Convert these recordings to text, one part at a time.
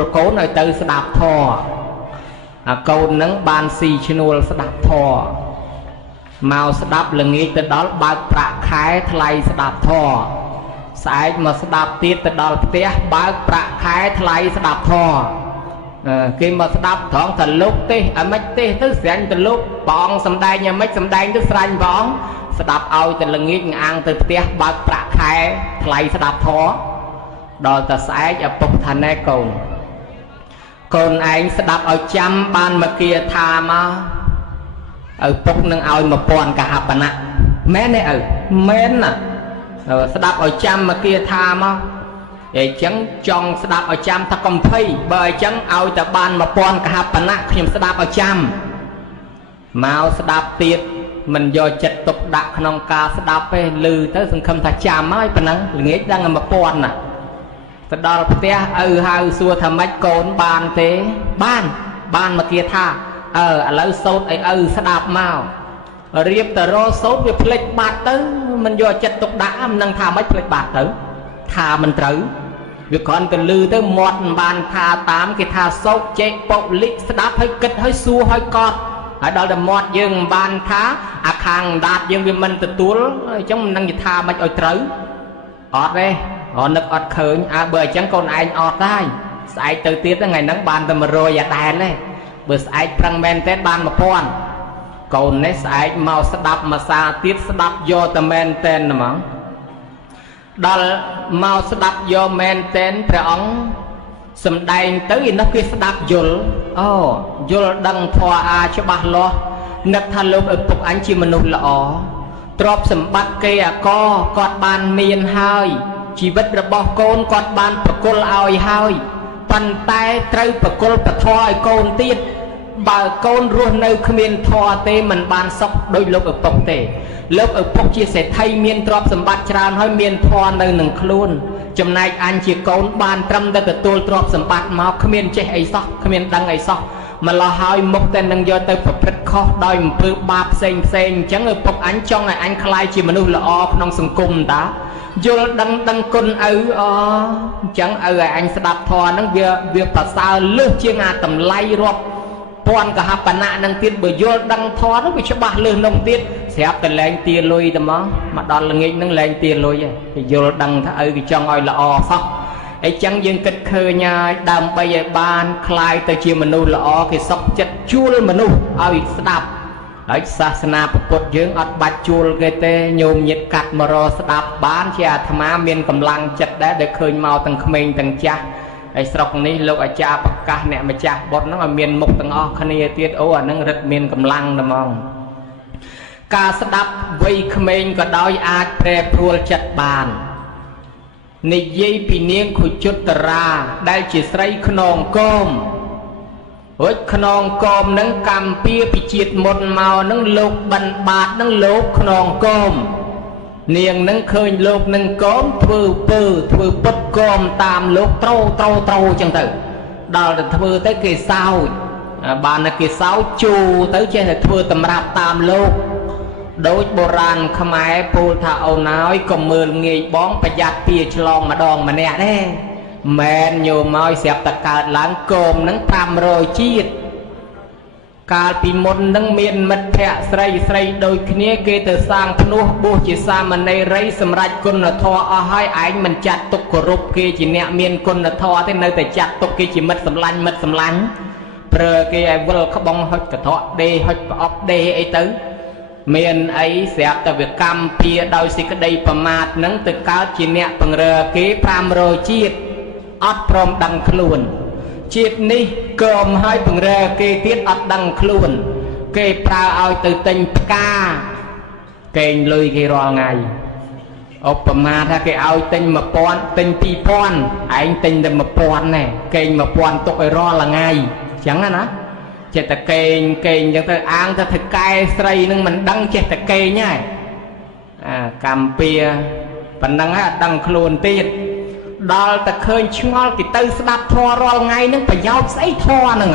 លកូនឲ្យទៅស្ដាប់ធម៌កូននឹងបានស៊ីឈ្នួលស្ដាប់ធម៌មកស្ដាប់ល្ងាចទៅដល់បើកប្រាក់ខែថ្លៃស្ដាប់ធម៌ស្អែកមកស្ដាប់ទៀតទៅដល់ផ្ទះបើកប្រាក់ខែថ្លៃស្ដាប់ធម៌គេមកស្ដាប់ត្រង់ថាលោកទេអាម៉េចទេទៅស្រាញ់ទៅលោកព្រះអង្គសំដែងអាម៉េចសំដែងទៅស្រាញ់ព្រះអង្គស្ដាប់ឲ្យទៅល្ងាចអាងទៅផ្ទះបើកប្រាក់ខែថ្លៃស្ដាប់ធម៌ដល់តែស្អែកឪពុកថាណែកូនឯងស្ដាប់ឲ្យចាំបានមកគាថាមកឪពុកនឹងឲ្យ1000កហបណៈមែនទេឪមែនណាស្ដាប់ឲ្យចាំមកគាថាមកអញ្ចឹងចង់ស្ដាប់ឲ្យចាំថាកំភៃបើអញ្ចឹងឲ្យតែបាន1000កហបណៈខ្ញុំស្ដាប់ឲ្យចាំមកស្ដាប់ទៀតមិនយកចិត្តទុកដាក់ក្នុងការស្ដាប់ទេឮទៅសង្ឃឹមថាចាំហើយប៉ុណ្ណឹងល្ងាចដឹង1000ណាទៅដល់ផ្ទះឪហៅសួរថាម៉េចកូនបានទេបានមកគាថាឥឡូវសូត្រឲ្យឪស្ដាប់មករៀបតរសូត្រវាភ្លេចបាត់ទៅមិនយកចិត្តទុកដាក់មិនដឹងថាម៉េចភ្លេចបាត់ទៅថាមិនត្រូវវាគ្រាន់តែឮទៅមាត់មិនបានថាតាមគេថាសោកចេកពុកលិចស្ដាប់ឲ្យគិតឲ្យសួរឲ្យកត់ហើយដល់តែមាត់យើងមិនបានថាអាខាងដាតយើងវាមិនទទួលអញ្ចឹងមិនដឹងនិយាយថាម៉េចឲ្យត្រូវអត់ទេនឹកអត់ឃើញបើអញ្ចឹងកូនឯងអត់ដែរស្អែកទៅទៀតថ្ងៃហ្នឹងបានតែ100អាដែលទេបើស្អែកប្រឹងមែនទេបាន1000កូននេះស្អែកមកស្ដាប់មួយសាទៀតស្ដាប់យកតែមែនទេហ្មងដល់មកស្ដាប់យកមែនទេព្រះអង្គសំដែងទៅឯនោះគេស្ដាប់យល់យល់ដឹងធម៌ច្បាស់លាស់នឹកថាលោកឪពុកអញជាមនុស្សល្អទ្រព្យសម្បត្តិគេគាត់បានមានហើយជីវិតរបស់កូនគាត់បានប្រគល់ឲ្យហើយប៉ុន្តែត្រូវប្រគល់ពធឲ្យកូនទៀតបើកូនរស់នៅគ្មានធម៌ទេមិនបានសុខដោយលោកឪពុកទេលោកឪពុកជាសេដ្ឋីមានទ្រព្យសម្បត្តិច្រើនហើយមានធម៌នៅនឹងខ្លួនចំណែកអញជាកូនបានត្រឹមតែទទួលទ្រព្យសម្បត្តិមកគ្មានចេះអីសោះគ្មានដឹងអីសោះម្ល៉េះហើយមុខតែនឹងយកទៅប្រព្រឹត្តខុសដោយអំពើបាបផ្សេងអញ្ចឹងឪពុកអញចង់ឲ្យអញក្លាយជាមនុស្សល្អក្នុងសង្គមតាយល់ដឹងគុណឪអញ្ចឹងឪឲ្យអញស្ដាប់ធម៌ហ្នឹងវាប្រសើរលើសជាងតម្លៃរាប់ពាន់កហបណៈនឹងទៀតបើយល់ដឹងធម៌ហ្នឹងវាច្បាស់លើសនោះទៀតស្រាប់តែលែងទាលុយតែមកដល់ល្ងាចហ្នឹងលែងទាលុយហើយយល់ដឹងថាឪគេចង់ឲ្យល្អសោះអញ្ចឹងយើងគិតឃើញហើយដើម្បីឲ្យបានคลายទៅជាមនុស្សល្អគេសុខចិត្តជួលមនុស្សឲ្យស្ដាប់ហើយសាសនាពុទ្ធយើងអត់បាច់ជួលគេទេញោមញាតកាត់មករស្ដាប់បានជាអាត្មាមានកម្លាំងចិត្តដែរដែលឃើញមកទាំងក្មេងទាំងចាស់ហើយស្រុកនេះលោកអាចារ្យប្រកាសអ្នកម្ចាស់បុត្រហ្នឹងឲ្យមានមុខទាំងអស់គ្នាទៀតអាហ្នឹងរឹតមានកម្លាំងតែហ្មងការស្ដាប់វ័យក្មេងក៏ដោយអាចប្រែប្រួលចិត្តបាននិយាយពីនាងខុជុត្តរាដែលជាស្រីខ្នងគោមរួចខ្នងគោមនឹងកម្មពៀពីជាតិមុនមកនឹងលោកបិណ្ឌបាតនឹងលោកខ្នងគោមនាងនឹងឃើញលោកនឹងគោមធ្វើពុតគោមតាមលោកត្រូវចឹងទៅដល់ទៅធ្វើទៅគេសោចបានតែគេសោចជូទៅចេះតែធ្វើតម្រាប់តាមលោកដូចបុរាណខ្មែរពោលថាអូនហើយកុំមើលងាយបងប្រយ័ត្នពីឆ្លងម្ដងម្នាក់ទេមែនញោមឲ្យស្រាប់តែកើតឡើងគោមនឹង500ជាតិកាលពីមុននឹងមានមិត្តភ័ក្តិស្រីដូចគ្នាគេទៅសាងភ្នោះបួសជាសាមណេរីសម្រាប់គុណធម៌អស់ហើយឯងមិនចាត់ទុកគោរពគេជាអ្នកមានគុណធម៌ទេនៅតែចាត់ទុកគេជាមិត្តសម្លាញ់ប្រើគេឲ្យវិលក្បងហុចកត្រកដេហុចប្រអប់ដេអីទៅមានអីស្រាប់តែវាកម្មពៀដោយសេចក្តីប្រមាទនឹងទៅកើតជាអ្នកបង្រើគេ500ជាតិអត់ព្រមដឹងខ្លួនជាតិនេះគំឲ្យបង្រើគេទៀតអត់ដឹងខ្លួនគេប្រើឲ្យទៅទិញផ្កាកេងលុយគេរាល់ថ្ងៃឧបមាថាគេឲ្យទិញ1000ទិញ2000ឯងទិញតែ1000ណែកេង1000ទុកឲ្យរាល់ថ្ងៃអញ្ចឹងណាចេះតែកេងអញ្ចឹងទៅអាងទៅធ្វើកែស្រីនឹងមិនដឹងចេះតែកេងហើយកម្មពៀប៉ុណ្ណឹងហើយអត់ដឹងខ្លួនទៀតដល់តែឃើញឆ្ងល់គេទៅស្ដាប់ធម៌រាល់ថ្ងៃនឹងប្រយោជន៍ស្អីធម៌ហ្នឹង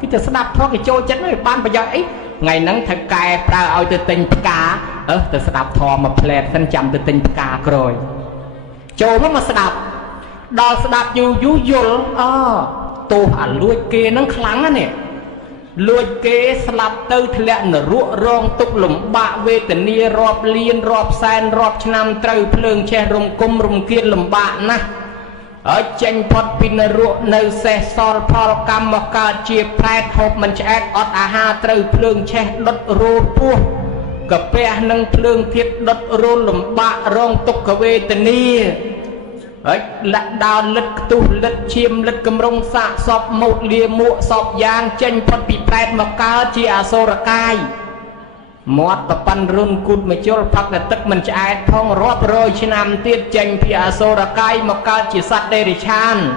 គេទៅស្ដាប់ធម៌គេចូលចិត្តហ្នឹងបានប្រយោជន៍អីថ្ងៃហ្នឹងធ្វើកែប្រើឲ្យទៅទិញផ្កាទៅស្ដាប់ធម៌មកផ្លែតសិនចាំទៅទិញផ្កាក្រោយចូលមកស្ដាប់ដល់ស្ដាប់យូរយល់ tu à lùi kê nó kháng á nè lùi kê slap tư thì lẹ nở ruộng rong tục lùm bạ về tình nia rọp liên rọp sen rọp năm trâu phường che rung cung rung kia lùm bạ nè ở trên phật pin ruộng nơi xe sol pol cam mà cả chia prai hộp mình chạy ọt à ha trâu phường che đốt rô pua cà phê nâng phường thiết đốt rô lùm bạ rong tục cà về tình nia ấy lật đào lật tu lật chiêm lật cầm rong xạ sọp một lia muộn sọp giang trên phật bị prai mà cả chia sô ra cai mót tập pan run cút mà cho phật là tức mình chạy phong rót rồi trên năm tiết tranh phía sô ra cai mà cả chia sát đây để chan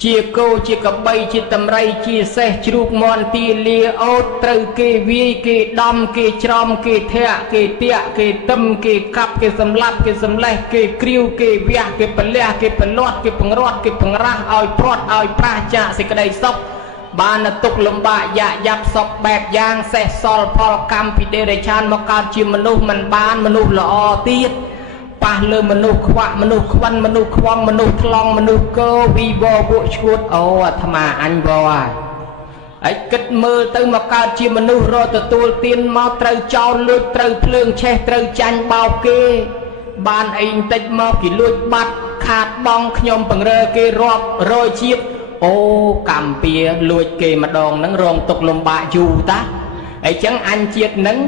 chia cô chia cặp bay chia tầm ray chia xe chụp mòn tia lia ốt từ kê vi kê đom kê trom kê thea kê tia kê tâm kê cặp kê sầm lap kê sầm lê kê kriu kê vía kê pele kê pelot kê pengrot kê pengrah ao prot ao pra cha se kadai sop ban tục lំបាកយ៉ាប់យ៉ាប់សពបែបយ៉ាងសេះសល់ផលកម្មពីដេរេឆានមកកើតជាមនុស្សមិនបានមនុស្សល្អទៀតប៉ះលើមនុស្សខ្វាក់មនុស្សខ្វិនមនុស្សខ្វងមនុស្សថ្លង់មនុស្សកោវីវពួកឈួតអូអាត្មាអញវហើយគិតមើលទៅមកកើតជាមនុស្សរត់ទទួលទានមកត្រូវចោលលួចត្រូវភ្លើងឆេះត្រូវចាញ់បោកគេបានអីបន្តិចមកគេលួចបាត់ខាតបងខ្ញុំបង្រើគេរាប់រយជាតិអូកម្មពៀលួចគេម្ដងហ្នឹងរងទុកលំបាកយូរតាអីចឹងអញជាតិហ្នឹង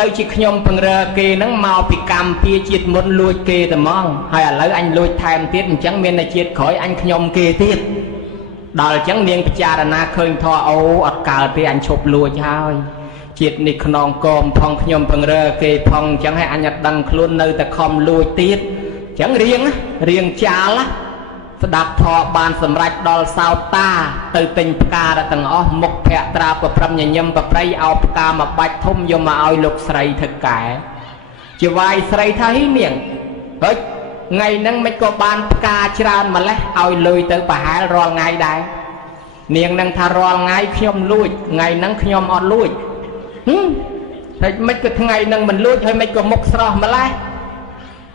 ទៅជាខ្ញុំបង្រើគេហ្នឹងមកពីកម្មពៀជាតិមុនលួចគេតែហ្មងហើយឥឡូវអញលួចថែមទៀតអញ្ចឹងមានតែជាតិក្រោយអញខ្ញុំគេទៀតដល់អញ្ចឹងនាងពិចារណាឃើញថាអូអត់កើតទេអញឈប់លួចហើយជាតិនេះខ្នងកមផងខ្ញុំបង្រើគេផងអញ្ចឹងឲ្យអញអត់ដឹងខ្លួននៅតែខំលួចទៀតអញ្ចឹងរៀងចាលស្ដាប់ធម៌បានសម្រេចដល់សោតាទៅទិញផ្កាទាំងអស់មុខភក្ត្រាប្រព្រឹមញញឹមប្រព្រៃឲ្យផ្កាមកបាច់ធំយកមកឲ្យលោកស្រីធ្វើកែជាវាយស្រីថាហីនាងហិចថ្ងៃហ្នឹងមិនក៏បានផ្កាច្រើនម្លេះឲ្យលុយទៅប្រហែលរាល់ថ្ងៃដែរនាងនឹងថារាល់ថ្ងៃខ្ញុំលួចថ្ងៃហ្នឹងខ្ញុំអត់លួចហិចមិនក៏ថ្ងៃហ្នឹងមិនលួចហើយមិនក៏មុខស្រស់ម្លេះ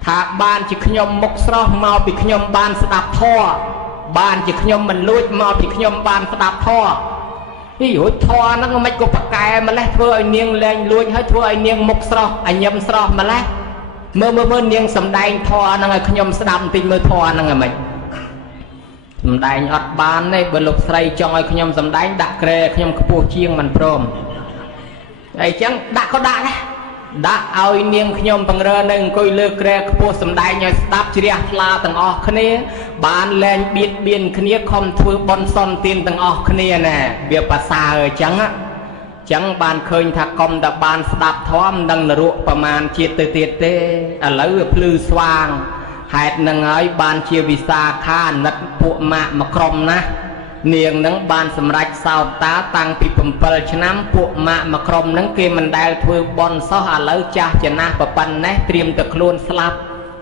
ថាបានជាខ្ញុំមុខស្រស់មកពីខ្ញុំបានស្ដាប់ធម៌បានជាខ្ញុំមិនលួចមកពីខ្ញុំបានស្ដាប់ធម៌ហីរួចធម៌ហ្នឹងមិនក៏ប្រកែម្លេះធ្វើឲ្យនាងលែងលួចហើយធ្វើឲ្យនាងមុខស្រស់អញញឹមស្រស់ម្លេះមើលនាងសំដែងធម៌ហ្នឹងឲ្យខ្ញុំស្ដាប់បន្តិចមើលធម៌ហ្នឹងហ្មងសំដែងអត់បានទេបើលោកស្រីចង់ឲ្យខ្ញុំសំដែងដាក់ក្រែខ្ញុំខ្ពស់ជាងមិនព្រមអីចឹងដាក់ក៏ដាក់ដែរដាក់ឲ្យនាងខ្ញុំបង្រើនៅអង្គុយលើក្រែខ្ពស់សំដែងឲ្យស្ដាប់ជ្រះថ្លាទាំងអស់គ្នាបានលែងបៀតបៀនគ្នាខំធ្វើបន់សន្តានទាំងអស់គ្នាណាវាប្រសើរអញ្ចឹងបានឃើញថាកុំតែបានស្ដាប់ធម៌មិនដឹងនរកប្រមាណជាតិទៅទៀតទេឥឡូវវាភ្លឺស្វាងហេតុនឹងហើយបានជាវិសាខាណិតពួកម៉ាក់មកក្រុមណានាងនឹងបានសម្រេចសោតតាតាំងពី7ឆ្នាំពួកម៉ាក់មកក្រុមនឹងគេមិនដែលធ្វើបន់សោះឥឡូវចាស់ចំណាស់ប៉ុណ្ណេះត្រៀមតែខ្លួនស្លាប់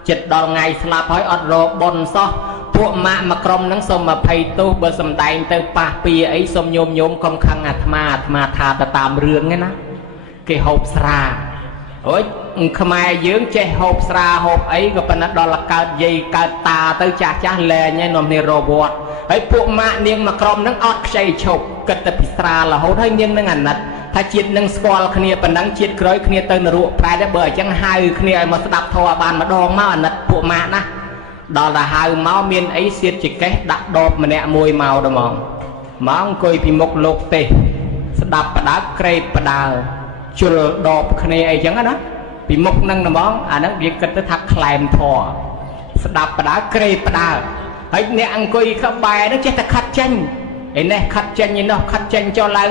ចិត្តដល់ថ្ងៃស្លាប់ហើយអត់រកបន់សោះពួកម៉ាក់មកក្រុមនឹងសូម20ទោសបើសំដែងទៅប៉ះពីអីសូមញោមកុំខឹងអាត្មាថាទៅតាមរឿងហ្នឹងណាគេហូបស្រាអូយខ្មែរយើងចេះហូបស្រាហូបអីក៏ប៉ុន្តែដល់កើតយាយកើតតាទៅចាស់លែងហើយនាំគ្នារវត្តហើយពួកម៉ាក់នាងមកក្រុមនឹងអត់ខ្ចីឈប់គិតតែពីស្រារហូតហើយនាងនឹងអាណិតថាជាតិនឹងស្គាល់គ្នាប៉ុណ្ណឹងជាតិក្រោយគ្នាទៅនរកប្រែដែរបើអញ្ចឹងហៅគ្នាឲ្យមកស្ដាប់ធម៌បានម្ដងមកអាណិតពួកម៉ាក់ណាដល់តែហៅមកមានអីសៀតចកេះដាក់ដបម្នាក់មួយមកដល់មកអង្គុយពីមុខលោកទេស្ដាប់បដើក្រេបបដើជុលដបគ្នាអីចឹងណាពីមុខនឹងហ្មងអាហ្នឹងវាគិតទៅថាខ្លែមធរស្ដាប់បដើក្រេបបដើហើយអ្នកអង្គុយក្បែរហ្នឹងចេះតែខាត់ចេញឯនេះខាត់ចេញឯនោះខាត់ចេញចុះឡើង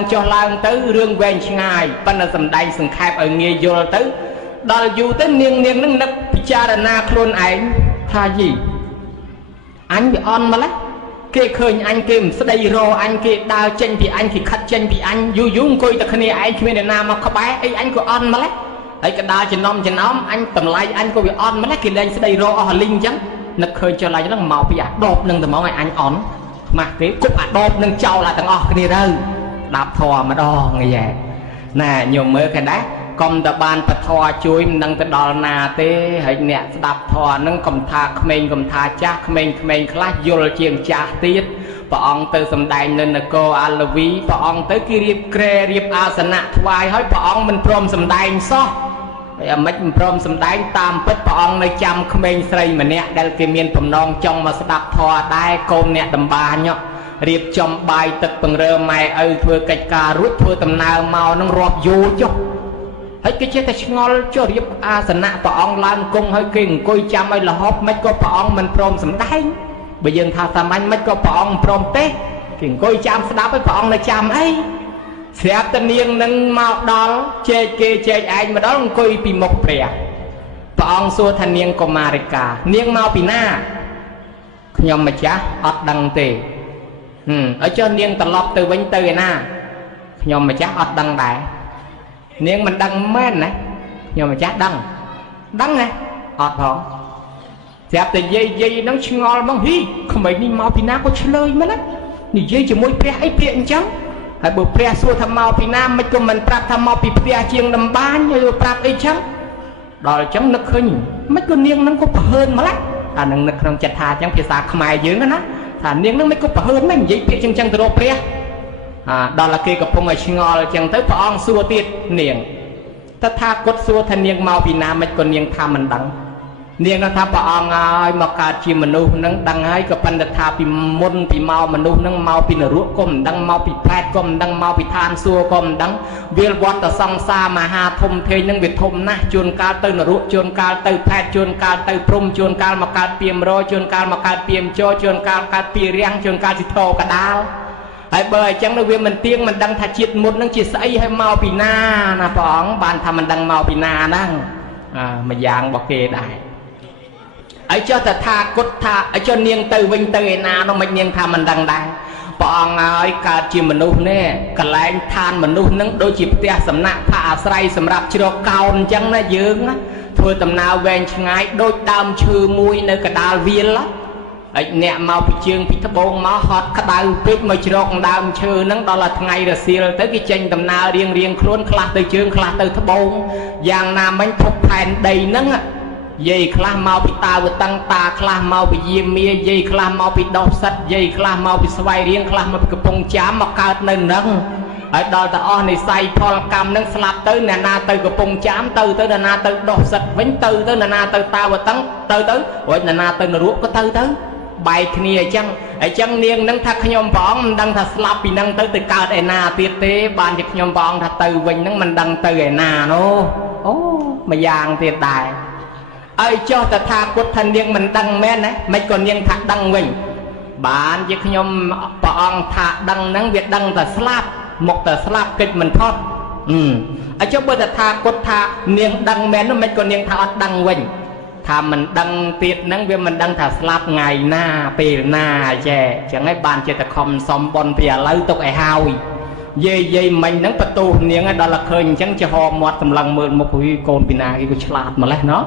ទៅរឿងវែងឆ្ងាយប៉ុន្តែសំដែងសង្ខេបឲ្យងាយយល់ទៅដល់យូរទៅនាងហ្នឹងនឹកពិចារណាខ្លួនឯងថាយីអញវាអន់ម្លេះគេឃើញអញគេមិនស្ដីរអញគេដើរចេញពីអញគេខាត់ចេញពីអញយូរអង្គុយតែគ្នាឯងគ្មានអ្នកណាមកក្បែរអីអញក៏អន់ម្លេះហើយក៏ដើរចំណោមអញតម្លៃអញក៏វាអន់ម្លេះគេលែងស្ដីរអស់លីងអញ្ចឹងនឹកឃើញចុះឡើងហ្នឹងមកពីអាដបនឹងតែហ្មងឲ្យអញអន់ខ្មាស់ទេគប់អាដបនឹងចោលទាំងអស់គ្នាទៅដាប់ធေါ်ម្ដងងាយណាញោមមើលគេដែរ កំតបានបធរជួយមិនដឹងទៅដល់ណាទេហើយអ្នកស្ដាប់ធរនឹងកំថាក្មេងកំថាចាស់ក្មេងខ្លះយល់ជាងចាស់ទៀតព្រះអង្គទៅសំដែងនៅនគរអាឡវីព្រះអង្គទៅគេរៀបក្រែរៀបអាសនៈថ្វាយហើយព្រះអង្គមិនព្រមសំដែងសោះហើយអាមិនព្រមសំដែងតាមពិតព្រះអង្គនៅចាំក្មេងស្រីម្នាក់ដែលគេមានបំណងចង់មកស្ដាប់ធរដែរកូនអ្នកដំបានរៀបចំបាយទឹកពង្រើម៉ែឪធ្វើកិច្ចការរួចធ្វើដំណើរមកនឹងរាប់យូរចុះហើយគេចេះតែឆ្ងល់ចុះរៀបអាសនៈព្រះអង្គឡើងគង់ហើយគេអង្គុយចាំឲ្យលហប់មិនក៏ព្រះអង្គមិនព្រមសំដែងបើយើងថាសាមញ្ញមិនក៏ព្រះអង្គព្រមទេគេអង្គុយចាំស្ដាប់ឲ្យព្រះអង្គនៅចាំអីស្រាប់តែនាងនឹងមកដល់ជែកគេជែកឯងមកដល់អង្គុយពីមុខព្រះអង្គសួរថានាងកុមារិកានាងមកពីណាខ្ញុំម្ចាស់អត់ដឹងទេឲ្យចុះនាងត្រឡប់ទៅវិញទៅឯណាខ្ញុំម្ចាស់អត់ដឹងដែរនាងមិនដឹងមែនណាខ្ញុំម្ចាស់ដឹងណាអត់ផងស្រាប់តែយាយហ្នឹងឆ្ងល់មកហ៊ីក្មេងនេះមកពីណាក៏ឆ្លើយមែនណានិយាយជាមួយព្រះអីពាក្យអញ្ចឹងហើយបើព្រះសួរថាមកពីណាមិនក៏មិនប្រាប់ថាមកពីផ្ទះជាងដំបានហើយប្រាប់អីចឹងដល់អញ្ចឹងនឹកឃើញមិនក៏នាងហ្នឹងក៏ប្រហើនម្ល៉េះអានឹងនឹកក្នុងចិត្តថាអញ្ចឹងភាសាខ្មែរយើងណាថានាងហ្នឹងមិនក៏ប្រហើនមិននិយាយពាក្យចឹងទៅរកព្រះដល់តែគេកំពុងឲ្យឆ្ងល់អញ្ចឹងទៅព្រះអង្គសួរទៀតនាងតថាគតសួរថានាងមកពីណាមិនក៏នាងថាមិនដឹងនាងថាព្រះអង្គឲ្យមកកើតជាមនុស្សនឹងដឹងហើយក៏ប៉ុន្តែថាពីមុនពីមកមនុស្សនឹងមកពីនរកក៏មិនដឹងមកពីផែតក៏មិនដឹងមកពីឋានសួគ៌ក៏មិនដឹងវាលវត្តសង្សារមហាធំធេងនឹងវាធំណាស់ជួនកាលទៅនរកជួនកាលទៅផែតជួនកាលទៅព្រំជួនកាលមកកើតពីមរជួនកាលមកកើតពីមជោជួនកាលកើតពីរាំងជួនកាលជាធកដាលហើយបើអញ្ចឹងនៅវាមិនទៀងមិនដឹងថាជាតិមុតនឹងជាស្អីហើយមកពីណាណាព្រះអង្គបានថាមិនដឹងមកពីណាហ្នឹងមួយយ៉ាងរបស់គេដែរហើយចុះតថាគតថាឲ្យចុះនាងទៅវិញទៅឯណានោះមិននាងថាមិនដឹងដែរព្រះអង្គឲ្យកើតជាមនុស្សនេះកន្លែងឋានមនុស្សនឹងដូចជាផ្ទះសំណាក់ផាអាស្រ័យសម្រាប់ជ្រកកោនអញ្ចឹងណាយើងណាធ្វើដំណើរវែងឆ្ងាយដូចដើមឈើមួយនៅកដាលវាលហើយអ្នកមកពីជើងពីត្បូងមកហត់ក្តៅពេកមកជ្រកដើមឈើហ្នឹងដល់តែថ្ងៃរសៀលទៅគេចេញដំណើររៀងខ្លួនខ្លះទៅជើងខ្លះទៅត្បូងយ៉ាងណាមិញភពផែនដីហ្នឹងយាយខ្លះមកពីតាវតឹងតាខ្លះមកពីយាមាយាយខ្លះមកពីដោះសិតយាយខ្លះមកពីស្វាយរៀងខ្លះមកពីកំពង់ចាមមកកើតនៅហ្នឹងហើយដល់តែអស់និស័យផលកម្មហ្នឹងស្លាប់ទៅអ្នកណាទៅកំពង់ចាមទៅអ្នកណាទៅដោះសិតវិញទៅអ្នកណាទៅតាវតឹងទៅរួចអ្នកណាទៅនរកក៏ទៅបែកគ្នាអញ្ចឹងនាងនឹងថាខ្ញុំព្រះអង្គមិនដឹងថាស្លាប់ពីហ្នឹងទៅកើតឯណាទៀតទេបានជាខ្ញុំព្រះអង្គថាទៅវិញហ្នឹងមិនដឹងទៅឯណានោះអូមួយយ៉ាងទៀតដែរឲ្យចុះតថាគតថានាងមិនដឹងមែនណាមិនក៏នាងថាដឹងវិញបានជាខ្ញុំព្រះអង្គថាដឹងហ្នឹងវាដឹងតែស្លាប់មកតែស្លាប់កិច្ចមិនផុតឲ្យចុះបើតថាគតថានាងដឹងមែននោះមិនក៏នាងថាអត់ដឹងវិញថាមិនដឹងទៀតហ្នឹងវាមិនដឹងថាស្លាប់ថ្ងៃណាពេលណាចេះចឹងហើយបានជាតែខំសំបនពីឥឡូវទុកឲ្យហើយយាយមិញហ្នឹងបន្ទោសនាងឲ្យដល់តែឃើញអញ្ចឹងជាហមមាត់សម្លឹងមើលមុខវិញកូនពីណាគេក៏ឆ្លាតម្លេះណោះ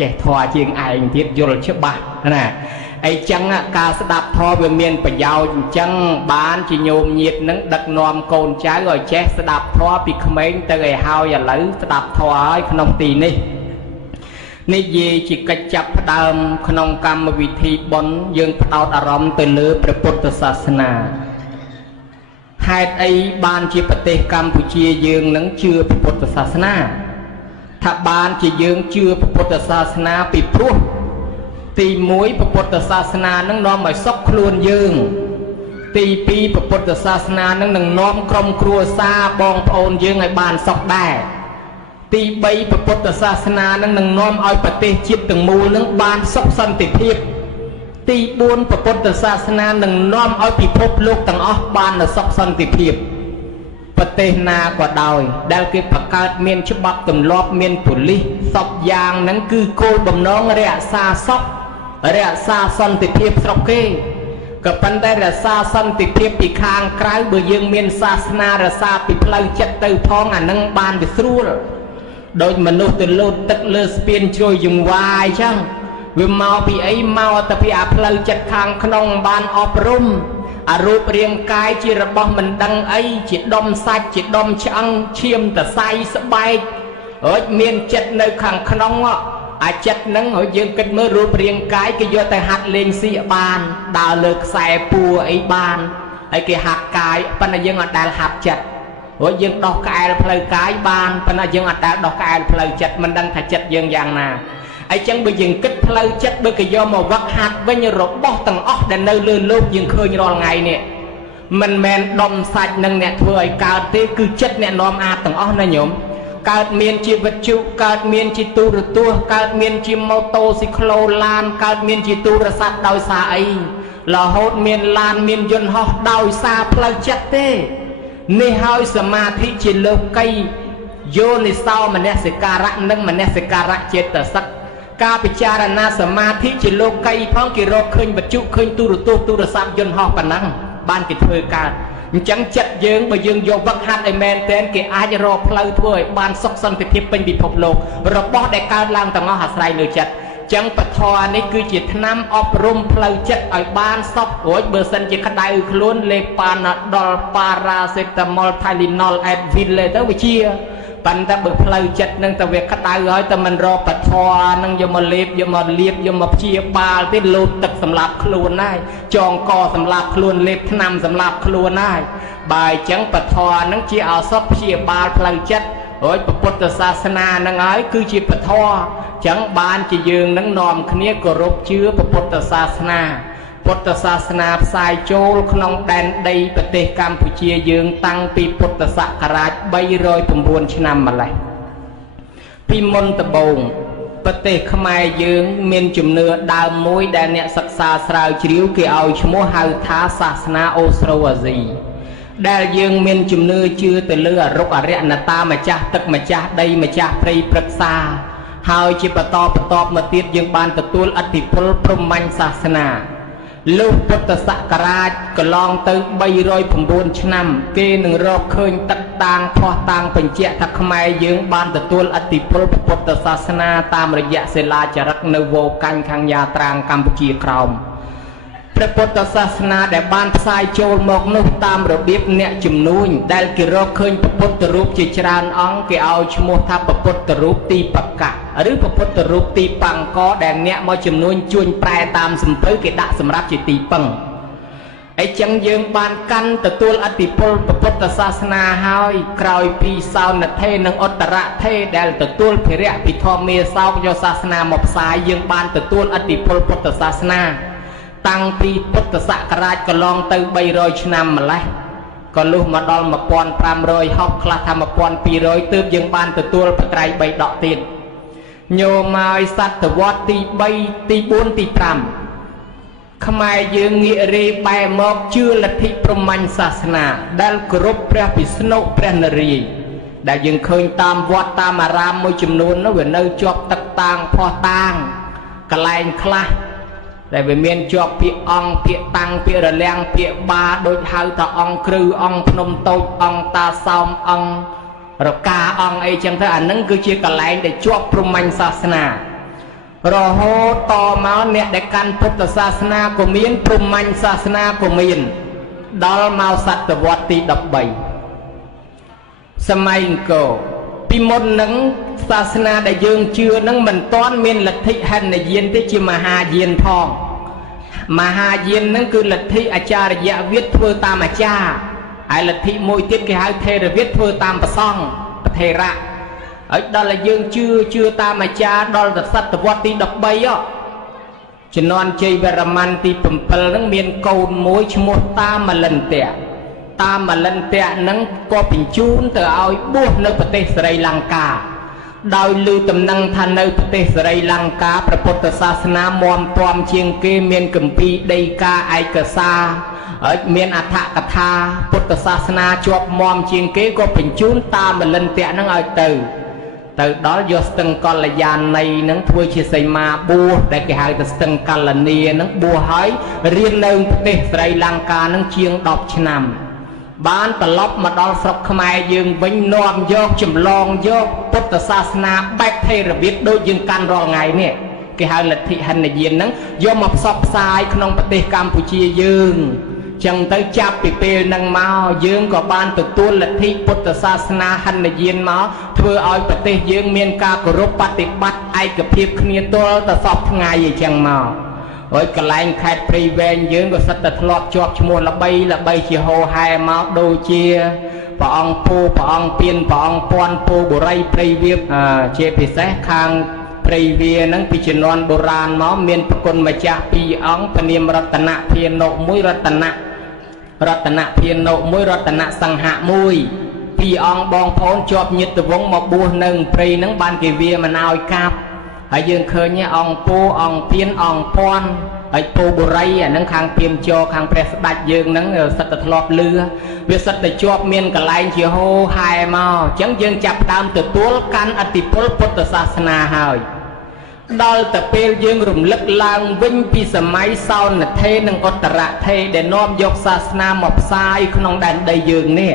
ចេះធွာជាងឯងទៀតយល់ច្បាស់ណាអីចឹងការស្ដាប់ធម៌វាមានប្រយោជន៍អញ្ចឹងបានជាញោមញាតនឹងដឹកនាំកូនចៅឲ្យចេះស្ដាប់ធម៌ពីក្មេងទៅឲ្យហើយឥឡូវស្ដាប់ធម៌ហើយក្នុងទីនេះនិយាយជាកិច្ចចាប់ផ្ដើមក្នុងកម្មវិធីបុណ្យយើងផ្ដោតអារម្មណ៍ទៅលើព្រះពុទ្ធសាសនាហេតុអីបានជាប្រទេសកម្ពុជាយើងនឹងជឿព្រះពុទ្ធសាសនាថាបានជាយើងជឿព្រះពុទ្ធសាសនាពីព្រោះទី1ព្រះពុទ្ធសាសនានឹងនាំឲ្យសុខខ្លួនយើងទី2ព្រះពុទ្ធសាសនានឹងនាំក្រុមគ្រួសារបងប្អូនយើងឲ្យបានសុខដែរទី3ព្រះពុទ្ធសាសនានឹងនាំឲ្យប្រទេសជាតិទាំងមូលនឹងបានសុខសន្តិភាពទី4ព្រះពុទ្ធសាសនានឹងនាំឲ្យពិភពលោកទាំងអស់បាននូវសុខសន្តិភាពប្រទេសណាក៏ដោយដែលគេបង្កើតមានច្បាប់ទម្លាប់មានប៉ូលីសសពយ៉ាងហ្នឹងគឺគោលបំណងរក្សាសុខរក្សាសន្តិភាពស្រុកគេក៏ប៉ុន្តែរក្សាសន្តិភាពពីខាងក្រៅបើយើងមានសាសនារក្សាពីផ្លូវចិត្តទៅផងអានឹងបានវាស្រួលដោយមនុស្សទៅលោតទឹកលើស្ពានជ្រោយយង្វាយចឹងវាមកពីអីមកតែពីអាផ្លូវចិត្តខាងក្នុងបានអប់រំអារូបរាងកាយជារបស់មិនដឹងអីជាដុំសាច់ជាដុំឆ្អឹងឈាមតសៃស្បែក អើយមានចិត្តនៅខាងក្នុងអាចិត្តហ្នឹងហើយយើងគិតមើលរូបរាងកាយគេយកទៅហាត់លេងសៀកបានដើរលើខ្សែពួរអីបានហើយគេហាត់កាយប៉ុន្តែយើងអត់ដែលហាត់ចិត្តហើយយើងដោះក្អែលផ្លូវកាយបានប៉ុន្តែយើងអត់ដែលដោះក្អែលផ្លូវចិត្តមិនដឹងថាចិត្តយើងយ៉ាងណាអញ្ចឹងបើយើងគិតផ្លូវចិត្តបើគេយកមកវឹកហាត់វិញរបស់ទាំងអស់ដែលនៅលើโลกយើងឃើញរាល់ថ្ងៃនេះមិនមែនដុំសាច់នឹងអ្នកធ្វើឲ្យកើតទេគឺចិត្តអ្នកនាំអាតទាំងអស់ណាញោមកើតមានជាវិទ្យុកើតមានជាទូរទស្សន៍កើតមានជាម៉ូតូស៊ីក្លូឡានកើតមានជាទូរស័ព្ទដោយសារអីរហូតមានឡានមានយន្តហោះដោយសារផ្លូវចិត្តទេនេះហើយសមាធិជាលោកីយោនិសោមនសិការៈនិងមនសិការៈចេតសិកការពិចារណាសមាធិជាលោកីផងគេរកឃើញវិទ្យុឃើញទូរទស្សន៍ទូរស័ព្ទយន្តហោះប៉ុណ្ណឹងបានគេធ្វើកើតអញ្ចឹងចិត្តយើងបើយើងយកវឹកហាត់ឲ្យមែនតែនគេអាចរកផ្លូវធ្វើឲ្យបានសុខសន្តិភាពពេញពិភពលោករបស់ដែលកើតឡើងទាំងអស់អាស្រ័យលើចិត្តអញ្ចឹងពធនេះគឺជាថ្នាំអប់រំផ្លូវចិត្តឲ្យបានសពរួចបើសិនជាក្តៅខ្លួនលេបប៉ាណាដុលប៉ារ៉ាសេតាមុលថៃលីណុលអេដវីលទៅវាជាប៉ុន្តែបើផ្លូវចិត្តនឹងតែវាក្តៅហើយតែមិនរកពធនឹងយកមកលេបយកមកលាបយកមកព្យាបាលទេលោតទឹកសម្រាប់ខ្លួនហើយចងកសម្រាប់ខ្លួនលេបថ្នាំសម្រាប់ខ្លួនហើយបើអញ្ចឹងពធនឹងជាឱសថព្យាបាលផ្លូវចិត្តរួចពុទ្ធសាសនានឹងហើយគឺជាពធអញ្ចឹងបានជាយើងនឹងនាំគ្នាគោរពជឿពុទ្ធសាសនាពុទ្ធសាសនាផ្សាយចូលក្នុងដែនដីប្រទេសកម្ពុជាយើងតាំងពីពុទ្ធសករាជ309ឆ្នាំម្លេះពីមុនដំបូងប្រទេសខ្មែរយើងមានជំនឿដើមមួយដែលអ្នកសិក្សាស្រាវជ្រាវគេឲ្យឈ្មោះហៅថាសាសនាអូស្ត្រូអាស៊ីដែលយើងមានជំនឿជឿទៅលើអរុក្ខអរិយណតាម្ចាស់ទឹកម្ចាស់ដីម្ចាស់ព្រៃព្រឹក្សាហើយជាបន្តមកទៀតយើងបានទទួលឥទ្ធិពលព្រហ្មញ្ញសាសនាលុះពុទ្ធសករាជកន្លងទៅ309ឆ្នាំគេនឹងរកឃើញទឹកតាងផោះតាងបញ្ជាក់ថាខ្មែរយើងបានទទួលឥទ្ធិពលពុទ្ធសាសនាតាមរយៈសិលាចារឹកនៅវោកាញ់ខាងយ៉ាត្រាងកម្ពុជាក្រោមព្រះពុទ្ធសាសនាដែលបានផ្សាយចូលមកនោះតាមរបៀបអ្នកជំនួញដែលគេរកឃើញព្រះពុទ្ធរូបជាច្រើនអង្គគេឲ្យឈ្មោះថាព្រះពុទ្ធរូបទីបកៈឬព្រះពុទ្ធរូបទីបង្កដែលអ្នកមកជំនួញជួញប្រែតាមសំពៅគេដាក់សម្រាប់ជាទីពឹងអញ្ចឹងយើងបានកាន់ទទួលឥទ្ធិពលព្រះពុទ្ធសាសនាហើយក្រោយពីសោណថេរនិងឧត្តរថេរដែលទទួលភិរៈពីធម្មាសោកយកសាសនាមកផ្សាយយើងបានទទួលឥទ្ធិពលពុទ្ធសាសនាតាំងពីពុទ្ធសករាជកន្លងទៅ300ឆ្នាំម្លេះក៏លុះមកដល់1560ខ្លះថា1200ទើបយើងបានទទួលបត្រៃ3ដកទៀតញោមឲ្យសតវត្សទី3ទី4ទី5ខ្មែរយើងងាករេបែមកជឿលទ្ធិព្រហ្មញ្ញសាសនាដែលគោរពព្រះវិស្ណុព្រះនរាយណ៍ដែលយើងឃើញតាមវត្តតាមអារាមមួយចំនួននោះវានៅជាប់ទឹកតាងផោះតាងកន្លែងខ្លះដែលវាមានជាប់ពាក្យអង្គពាក្យតាំងពាក្យរលាំងពាក្យបាដូចហៅថាអង្គគ្រឹះអង្គភ្នំតូចអង្គតាសោមអង្គរកាអង្គអីចឹងទៅអានឹងគឺជាកន្លែងដែលជាប់ព្រហ្មញ្ញសាសនារហូតតមកអ្នកដែលកាន់ពុទ្ធសាសនាក៏មានព្រហ្មញ្ញសាសនាក៏មានដល់មកសតវត្សទី13សម័យអង្គរពីមុននឹងសាសនាដែលយើងជឿនឹងមិនទាន់មានលទ្ធិហិនយានទេជាមហាយានផងមហាយាននឹងគឺលទ្ធិអាចារ្យវិទ្យធ្វើតាមអាចារ្យហើយលទ្ធិមួយទៀតគេហៅថេរវិទ្យធ្វើតាមព្រះសង្ឃប្រថេរៈហើយដល់តែយើងជឿតាមអាចារ្យដល់ទៅសតវត្សទី13ជំនាន់ជ័យវរ្ម័នទី7ហ្នឹងមានកូនមួយឈ្មោះតាមលិន្ទៈតាមលិន្ទៈហ្នឹងក៏បញ្ជូនទៅឲ្យបួសនៅប្រទេសស្រីលង្កាដោយឮដំណឹងថានៅប្រទេសស្រីលង្កាព្រះពុទ្ធសាសនាមាំទាំជាងគេមានគម្ពីរដីកាឯកសារហើយមានអត្ថកថាពុទ្ធសាសនាជាប់មាំជាងគេក៏បញ្ជូនតាមលិន្ទៈហ្នឹងឲ្យទៅដល់យកស្ទឹងកល្យាណីហ្នឹងធ្វើជាសីមាបួសដែលគេហៅថាស្ទឹងកល្លាហ្នឹងបួសហើយរៀននៅប្រទេសស្រីលង្កាហ្នឹងជាង10ឆ្នាំបានត្រឡប់មកដល់ស្រុកខ្មែរយើងវិញនាំយកចម្លងយកពុទ្ធសាសនាបែបថេរវាទដូចយើងកាន់រាល់ថ្ងៃនេះគេហៅលទ្ធិហិនយានហ្នឹងយកមកផ្សព្វផ្សាយក្នុងប្រទេសកម្ពុជាយើង ចឹងទៅចាប់ពីពេលនឹងមកយើងក៏បានទទួលលទ្ធិពុទ្ធសាសនាហិនយានមកធ្វើឲ្យប្រទេសយើងមានការគោរពបប្រតិបត្តិឯកភាពគ្នាទល់តែសពថ្ងៃអញ្ចឹងមកហើយកន្លែងខេត្តព្រៃវែងយើងក៏សិតតែធ្លាប់ជាប់ឈ្មោះល្បីជាហោហែមកដូចជាព្រះអង្គពូព្រះអង្គពៀនព្រះអង្គពាន់ពូបុរីព្រៃវាជាពិសេសខាងព្រៃវាហ្នឹងពីជំនាន់បុរាណមកមានប្រគុណម្ចាស់ពីរអង្គព្រះនាមរតនភានុមួយរតនភានុមួយរតនសង្ហៈមួយពីរអង្គបងប្អូនជាប់ញាតិវង្សមកបួសនៅព្រៃហ្នឹងបានគេវាមិនឲ្យកាប់ហើយយើងឃើញអង្គពូអង្គពៀនអង្គពាន់ហើយពូបុរីអាហ្នឹងខាងពៀនចោខាងព្រះស្ដេចយើងហ្នឹងសិតតែធ្លាប់លឺវាសិតតែជាប់មានកន្លែងជាហោហែមកអញ្ចឹងយើងចាប់ដើមទទួលកាន់អធិពលពុទ្ធសាសនាហើយដល់តែពេលយើងរំលឹកឡើងវិញពីសម័យសោណថេរនិងឧត្តរថេរដែលនាំយកសាសនាមកផ្សាយក្នុងដែនដីយើងនេះ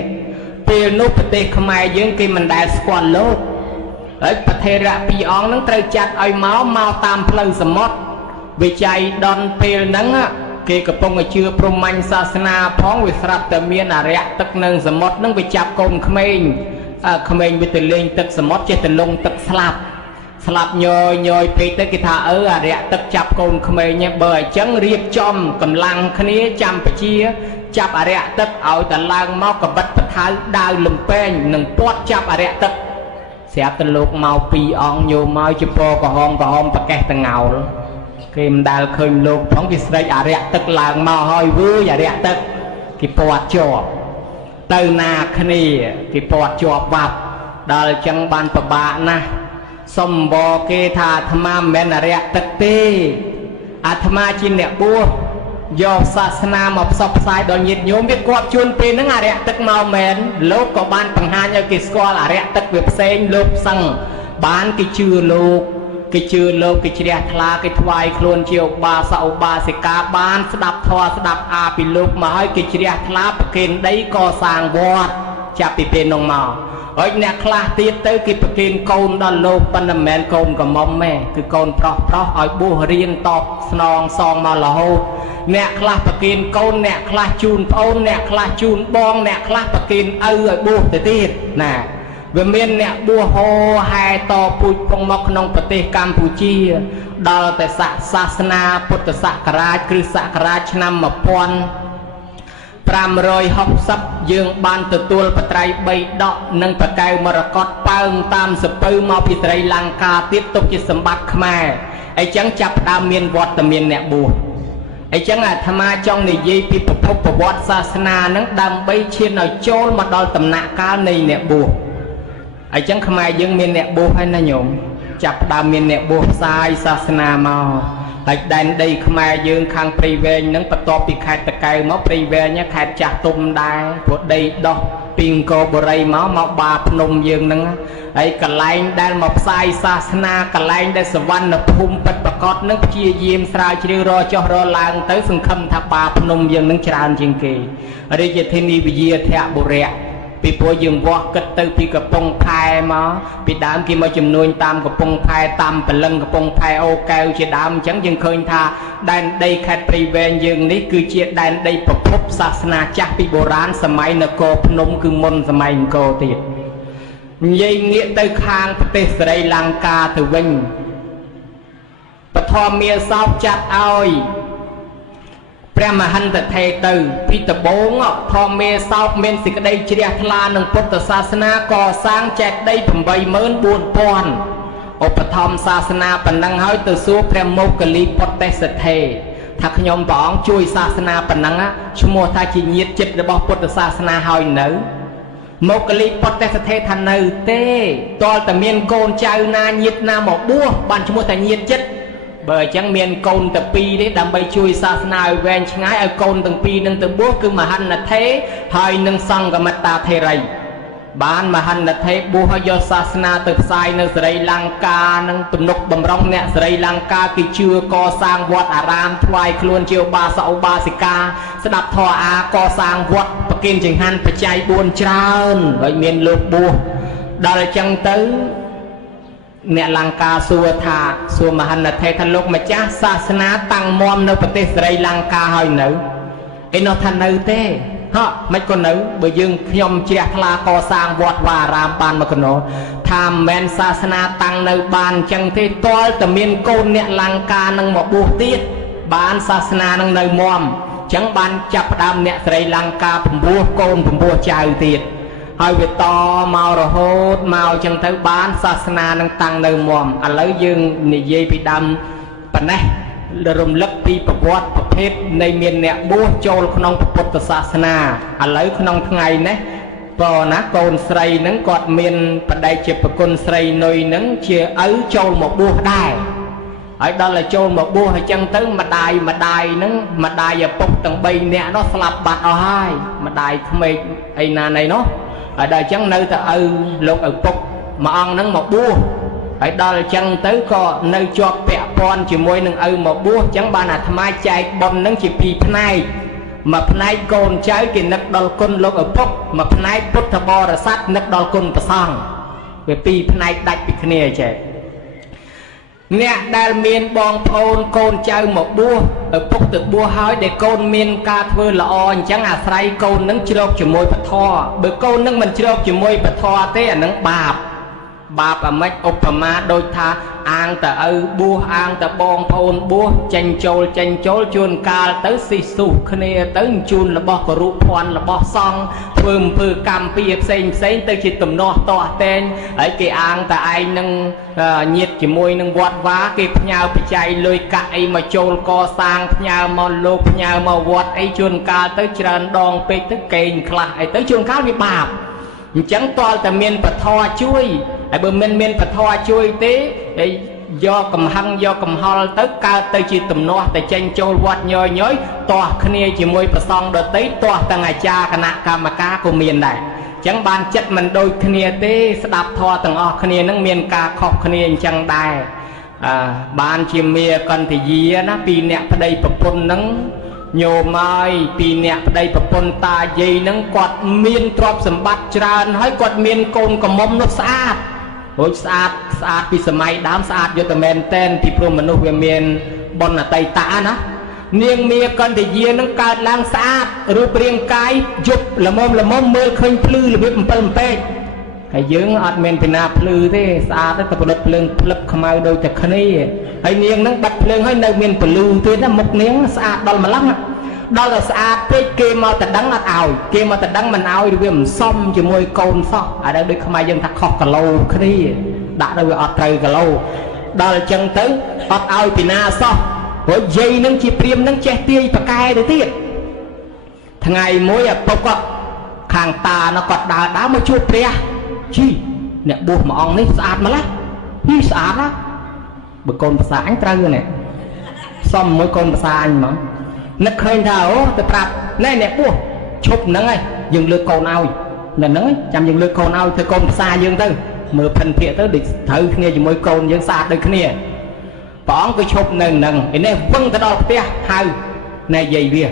ពេលនោះប្រទេសខ្មែរយើងគេមិនដែលស្គាល់លោកហើយប្រធេរៈពីរអង្គហ្នឹងត្រូវចាត់ឲ្យមកតាមផ្លូវសមុទ្រវិច័យដនពេលហ្នឹងគេកំពុងជឿព្រហ្មញ្ញសាសនាផងវាស្រាប់តែមានអរិយទឹកនៅសមុទ្រហ្នឹងវាចាប់កូនក្មេងវាទៅលេងទឹកសមុទ្រចេះតែលងទឹកស្លាប់ញយពេកទៅគេថាអរិយទឹកចាប់កូនក្មេងបើអញ្ចឹងរៀបចំកម្លាំងគ្នាចាំបជាចាប់អរិយទឹកឲ្យតែឡើងមកកបិតបថៅដាវលំពេងនឹងពាត់ចាប់អរិយទឹកស្រាប់តែលោកមកពីរអង្គញោមមកជាពណ៌ក្រហមប្រកេះតងោលគេមិនដែលឃើញលោកផងគេស្រែកអរិយទឹកឡើងមកហើយវើយអរិយទឹកគេពាត់ជាប់ទៅណាគ្នាគេពាត់ជាប់បាត់ដល់អញ្ចឹងបានពិបាកណាស់សំបគេថាអាត្មាមិនមែនអរិយទឹកទេអាត្មាជាអ្នកបួសយកសាសនាមកផ្សព្វផ្សាយដល់ញាតិញោមវាគាត់ជួនពេលហ្នឹងអរិយទឹកមកមែនលោកក៏បានបង្ហាញឲ្យគេស្គាល់អរិយទឹកវាផ្សេងលោកសឹងបានគេជឿលោកគេជ្រះថ្លាគេថ្វាយខ្លួនជាឧបាសកឧបាសិកាបានស្ដាប់ធម៌ស្ដាប់អាពីលោកមកហើយគេជ្រះថ្លាប្រគេនដីកសាងវត្តចាប់ពីពេលនោះមកហើយអ្នកខ្លះទៀតទៅគេប្រគេនកូនដល់លោកប៉ុន្តែមិនមែនកូនកំមុំទេគឺកូនប្រុសឲ្យបួសរៀនតបស្នងសងមករហូតអ្នកខ្លះប្រគេនកូនអ្នកខ្លះជូនប្អូនអ្នកខ្លះជូនបងអ្នកខ្លះប្រគេនឪឲ្យបួសទៅទៀតណាវាមានអ្នកបួសហោហែតពូជពងមកក្នុងប្រទេសកម្ពុជាដល់តែសាសនាពុទ្ធសករាជគ្រិស្តសករាជឆ្នាំ1560យើងបានទទួលបត្រៃ3ដកនិងបកែវមរកតប៉ើងតាមសពៅមកពីត្រីលង្កាទៀតទុកជាសម្បត្តិខ្មែរអញ្ចឹងចាប់ផ្ដើមមានវត្តមានអ្នកបួសអញ្ចឹងអាត្មាចង់និយាយពីប្រភពប្រវត្តិសាសនាហ្នឹងដើម្បីឈានឲ្យចូលមកដល់ដំណាក់កាលនៃអ្នកបួសអញ្ចឹងខ្មែរយើងមានអ្នកបួសហើយណាញោមចាប់ផ្ដើមមានអ្នកបួសផ្សាយសាសនាមកហើយដែនដីខ្មែរយើងខាងព្រៃវែងហ្នឹងបន្ទាប់ពីខេត្តតាកែវមកព្រៃវែងខេត្តចាស់ទុំដែរព្រោះដីដោះពីអង្គរបុរីមកបាភ្នំយើងហ្នឹងហើយកន្លែងដែលមកផ្សាយសាសនាកន្លែងដែលសវណ្ណភូមិពិតប្រកបនឹងព្យាយាមស្រាវជ្រាវរចុះរឡើងទៅសង្ឃឹមថាបាភ្នំយើងនឹងច្រើនជាងគេរាជធានីវិយាធបុរៈពីព្រោះយើងវាស់គិតទៅពីកំពង់ផែមកពីដើមគេមកចំនួនតាមកំពង់ផែតាមពលឹងកំពង់ផែអូកែវជាដើមអញ្ចឹងយើងឃើញថាដែនដីខេត្តព្រៃវែងយើងនេះគឺជាដែនដីប្រភពសាសនាចាស់ពីបុរាណសម័យនគរភ្នំគឺមុនសម័យអង្គរទៀតនិយាយងាកទៅខាងប្រទេសស្រីលង្កាទៅវិញបឋមមាសោកចាត់ឲ្យព្រះមហន្តថេរទៅពីដំបូងធម្មមេសោកមានសេចក្តីជ្រះថ្លានឹងពុទ្ធសាសនាកសាងចេតិយ 84000 ឧបត្ថម្ភសាសនាប៉ុណ្ណឹងហើយទៅសួរព្រះមោគលីពុទ្ធេសថេរថាខ្ញុំព្រះអង្គជួយសាសនាប៉ុណ្ណឹងឈ្មោះថាជាញាតិចិត្តរបស់ពុទ្ធសាសនាហើយនៅមោគលីពុទ្ធេសថេរថានៅទេតលតែមានកូនចៅណាញាតិណាមកបួសបានឈ្មោះថាញាតិចិត្តបើអញ្ចឹងមានកូនតែពីរទេដើម្បីជួយសាសនាឲ្យវែងឆ្ងាយឲ្យកូនទាំងពីរនឹងទៅបួសគឺមហន្តថេរហើយនឹងសង្ឃមិត្តាថេរីបានមហន្តថេរបួសឲ្យយកសាសនាទៅផ្សាយនៅស្រីលង្កានឹងទំនុកបំរុងអ្នកស្រីលង្កាគេជឿកសាងវត្តអារាមថ្វាយខ្លួនជាឧបាសកឧបាសិកាស្ដាប់ធម៌អាកសាងវត្តប្រគេនចង្ហាន់បច្ច័យ4ច្រើនហើយមានលោកបួសដល់អញ្ចឹងទៅអ្នកលង្កាសួរមហន្តថេរថាលោកម្ចាស់សាសនាតាំងមាំនៅប្រទេសស្រីលង្កាហើយនៅ ឯនោះថានៅទេហ៎មិនក៏នៅបើយើងខ្ញុំជ្រះថ្លាកសាងវត្តវាអារាមបានមកកណោថាមិនមែនសាសនាតាំងនៅបានអញ្ចឹងទេទាល់តែមានកូនអ្នកលង្កានឹងមកបួសទៀតបានសាសនានឹងនៅមមអញ្ចឹងបានចាប់ផ្ដើមអ្នកស្រីលង្កាពំពោះកូនពំពោះចៅទៀតហើយវាតមករហូតមកអញ្ចឹងទៅបានសាសនានឹងតាំងនៅមមឥឡូវយើងនិយាយពីដើមប៉ុណ្ណេះរំលឹកពីប្រវត្តិប្រភេទនៃមានអ្នកបួសចូលក្នុងពុទ្ធសាសនាឥឡូវក្នុងថ្ងៃនេះបើណាកូនស្រីនឹងគាត់មានបដិជាប្រគុណស្រីនុយនឹងជាឪចូលមកបួសដែរហើយដល់តែចូលមកបួសអញ្ចឹងទៅម្ដាយនឹងម្ដាយឪពុកទាំង3នាក់នោះស្លាប់បាត់អស់ហើយម្ដាយក្មេកអីណាណីនោះហើយដល់អញ្ចឹងនៅតែឪលោកឪពុកមួយអង្គនឹងមកបួសហើយដល់អញ្ចឹងទៅក៏នៅជាប់ពាក់ព័ន្ធជាមួយនឹងឪមកបួសអញ្ចឹងបានអាត្មាចែកបុណ្យនឹងជា2ផ្នែកមួយផ្នែកកូនចៅគេនឹកដល់គុណលោកឪពុកមួយផ្នែកពុទ្ធបរិស័ទនឹកដល់គុណព្រះសង្ឃវា2ផ្នែកដាច់ពីគ្នាចេះអ្នកដែលមានបងប្អូនកូនចៅមកបួសឪពុកទៅបួសហើយដែលកូនមានការធ្វើល្អអញ្ចឹងអាស្រ័យកូននឹងជ្រកជាមួយពធបើកូននឹងមិនជ្រកជាមួយពធទេអានឹងបាបអាម៉េចឧបមាដូចថាអាងតើឪបួសអាងតើបងប្អូនបួសចេញចូលជួនកាលទៅស៊ីស៊ូគ្នាទៅជូនរបស់គរុភ័ណ្ឌរបស់សង្ឃធ្វើអំពើកម្មពីផ្សេងទៅជាទំនាស់តោះតែងហើយគេអាងតើឯងនឹងញាតជាមួយនឹងវត្តវាគេផ្ញើបច្ច័យលុយកាក់អីមកចូលកសាងផ្ញើមកលោកផ្ញើមកវត្តអីជួនកាលទៅច្រើនដងពេកទៅកេងខ្លះអីទៅជួនកាលវាបាបអញ្ចឹងតលតែមានពធជួយហើយបើមិនមានពធជួយទេហើយយកកំហឹងយកកំហល់ទៅកើតទៅជាទំនាស់តែចេញចូលវត្តញយតោះគ្នាជាមួយប្រសង់ដតីតោះទាំងអាចារ្យគណៈកម្មការក៏មានដែរអញ្ចឹងបានចិត្តមិនដូចគ្នាទេស្ដាប់ធម៌ទាំងអស់គ្នានឹងមានការខុសគ្នាអញ្ចឹងដែរបានជាមេកន្តយាណាពីអ្នកប្តីប្រពន្ធនឹងញោមហើយពីអ្នកប្តីប្រពន្ធតាយាយនឹងគាត់មានទ្រព្យសម្បត្តិច្រើនហើយគាត់មានកូនកំមុំនោះស្អាតរួចស្អាតពីសម័យដើមស្អាតយកតែមែនតែនពីព្រមមនុស្សវាមានបុណ្យអតីតណានាងមាកន្តយានឹងកើតឡើងស្អាតរូបរាងកាយយប់ល្មមមើលឃើញភ្លឺរបៀប7ពេកហើយយើងអត់មានពីណាភ្លឺទេស្អាតតែប្រឌិតភ្លើងភ្លឹបខ្មៅដូចតែគ្នាហើយនាងនឹងបាត់ភ្លើងហើយនៅមានពលឺទៀតណាមុខនាងស្អាតដល់ម្លឹងដល់តែស្អាតពេកគេមកតដឹងអត់ឲ្យគេមកតដឹងមិនឲ្យវាមិនសមជាមួយកូនសោះអានេះដូចខ្មែរយើងថាខុសគីឡូគ្នាដាក់ទៅវាអត់ត្រូវគីឡូដល់អញ្ចឹងទៅអត់ឲ្យពីណាសោះព្រោះយាយនឹងជាព្រាមនឹងចេះទាយប្រកែទៅទៀតថ្ងៃមួយឪពុកគាត់ខាងតានោះគាត់ដើរមកជួបព្រះជីអ្នកបួសមួយអង្គនេះស្អាតម្ល៉េះស្អាតណាបើកូនភាសាអញត្រូវនេះសមមួយកូនភាសាអញហ្មងនឹកឃើញថាអូទៅប្រាប់ណែអ្នកបួសឈប់ហ្នឹងហើយយើងលើកកូនឲ្យនៅហ្នឹងចាំយើងលើកកូនឲ្យធ្វើកូនភាសាយើងទៅមើលភិនភាកទៅដូចត្រូវគ្នាជាមួយកូនយើងស្អាតដូចគ្នាព្រះអង្គគឺឈប់នៅហ្នឹងឯនេះវឹងទៅដល់ផ្ទះហៅណែយាយវា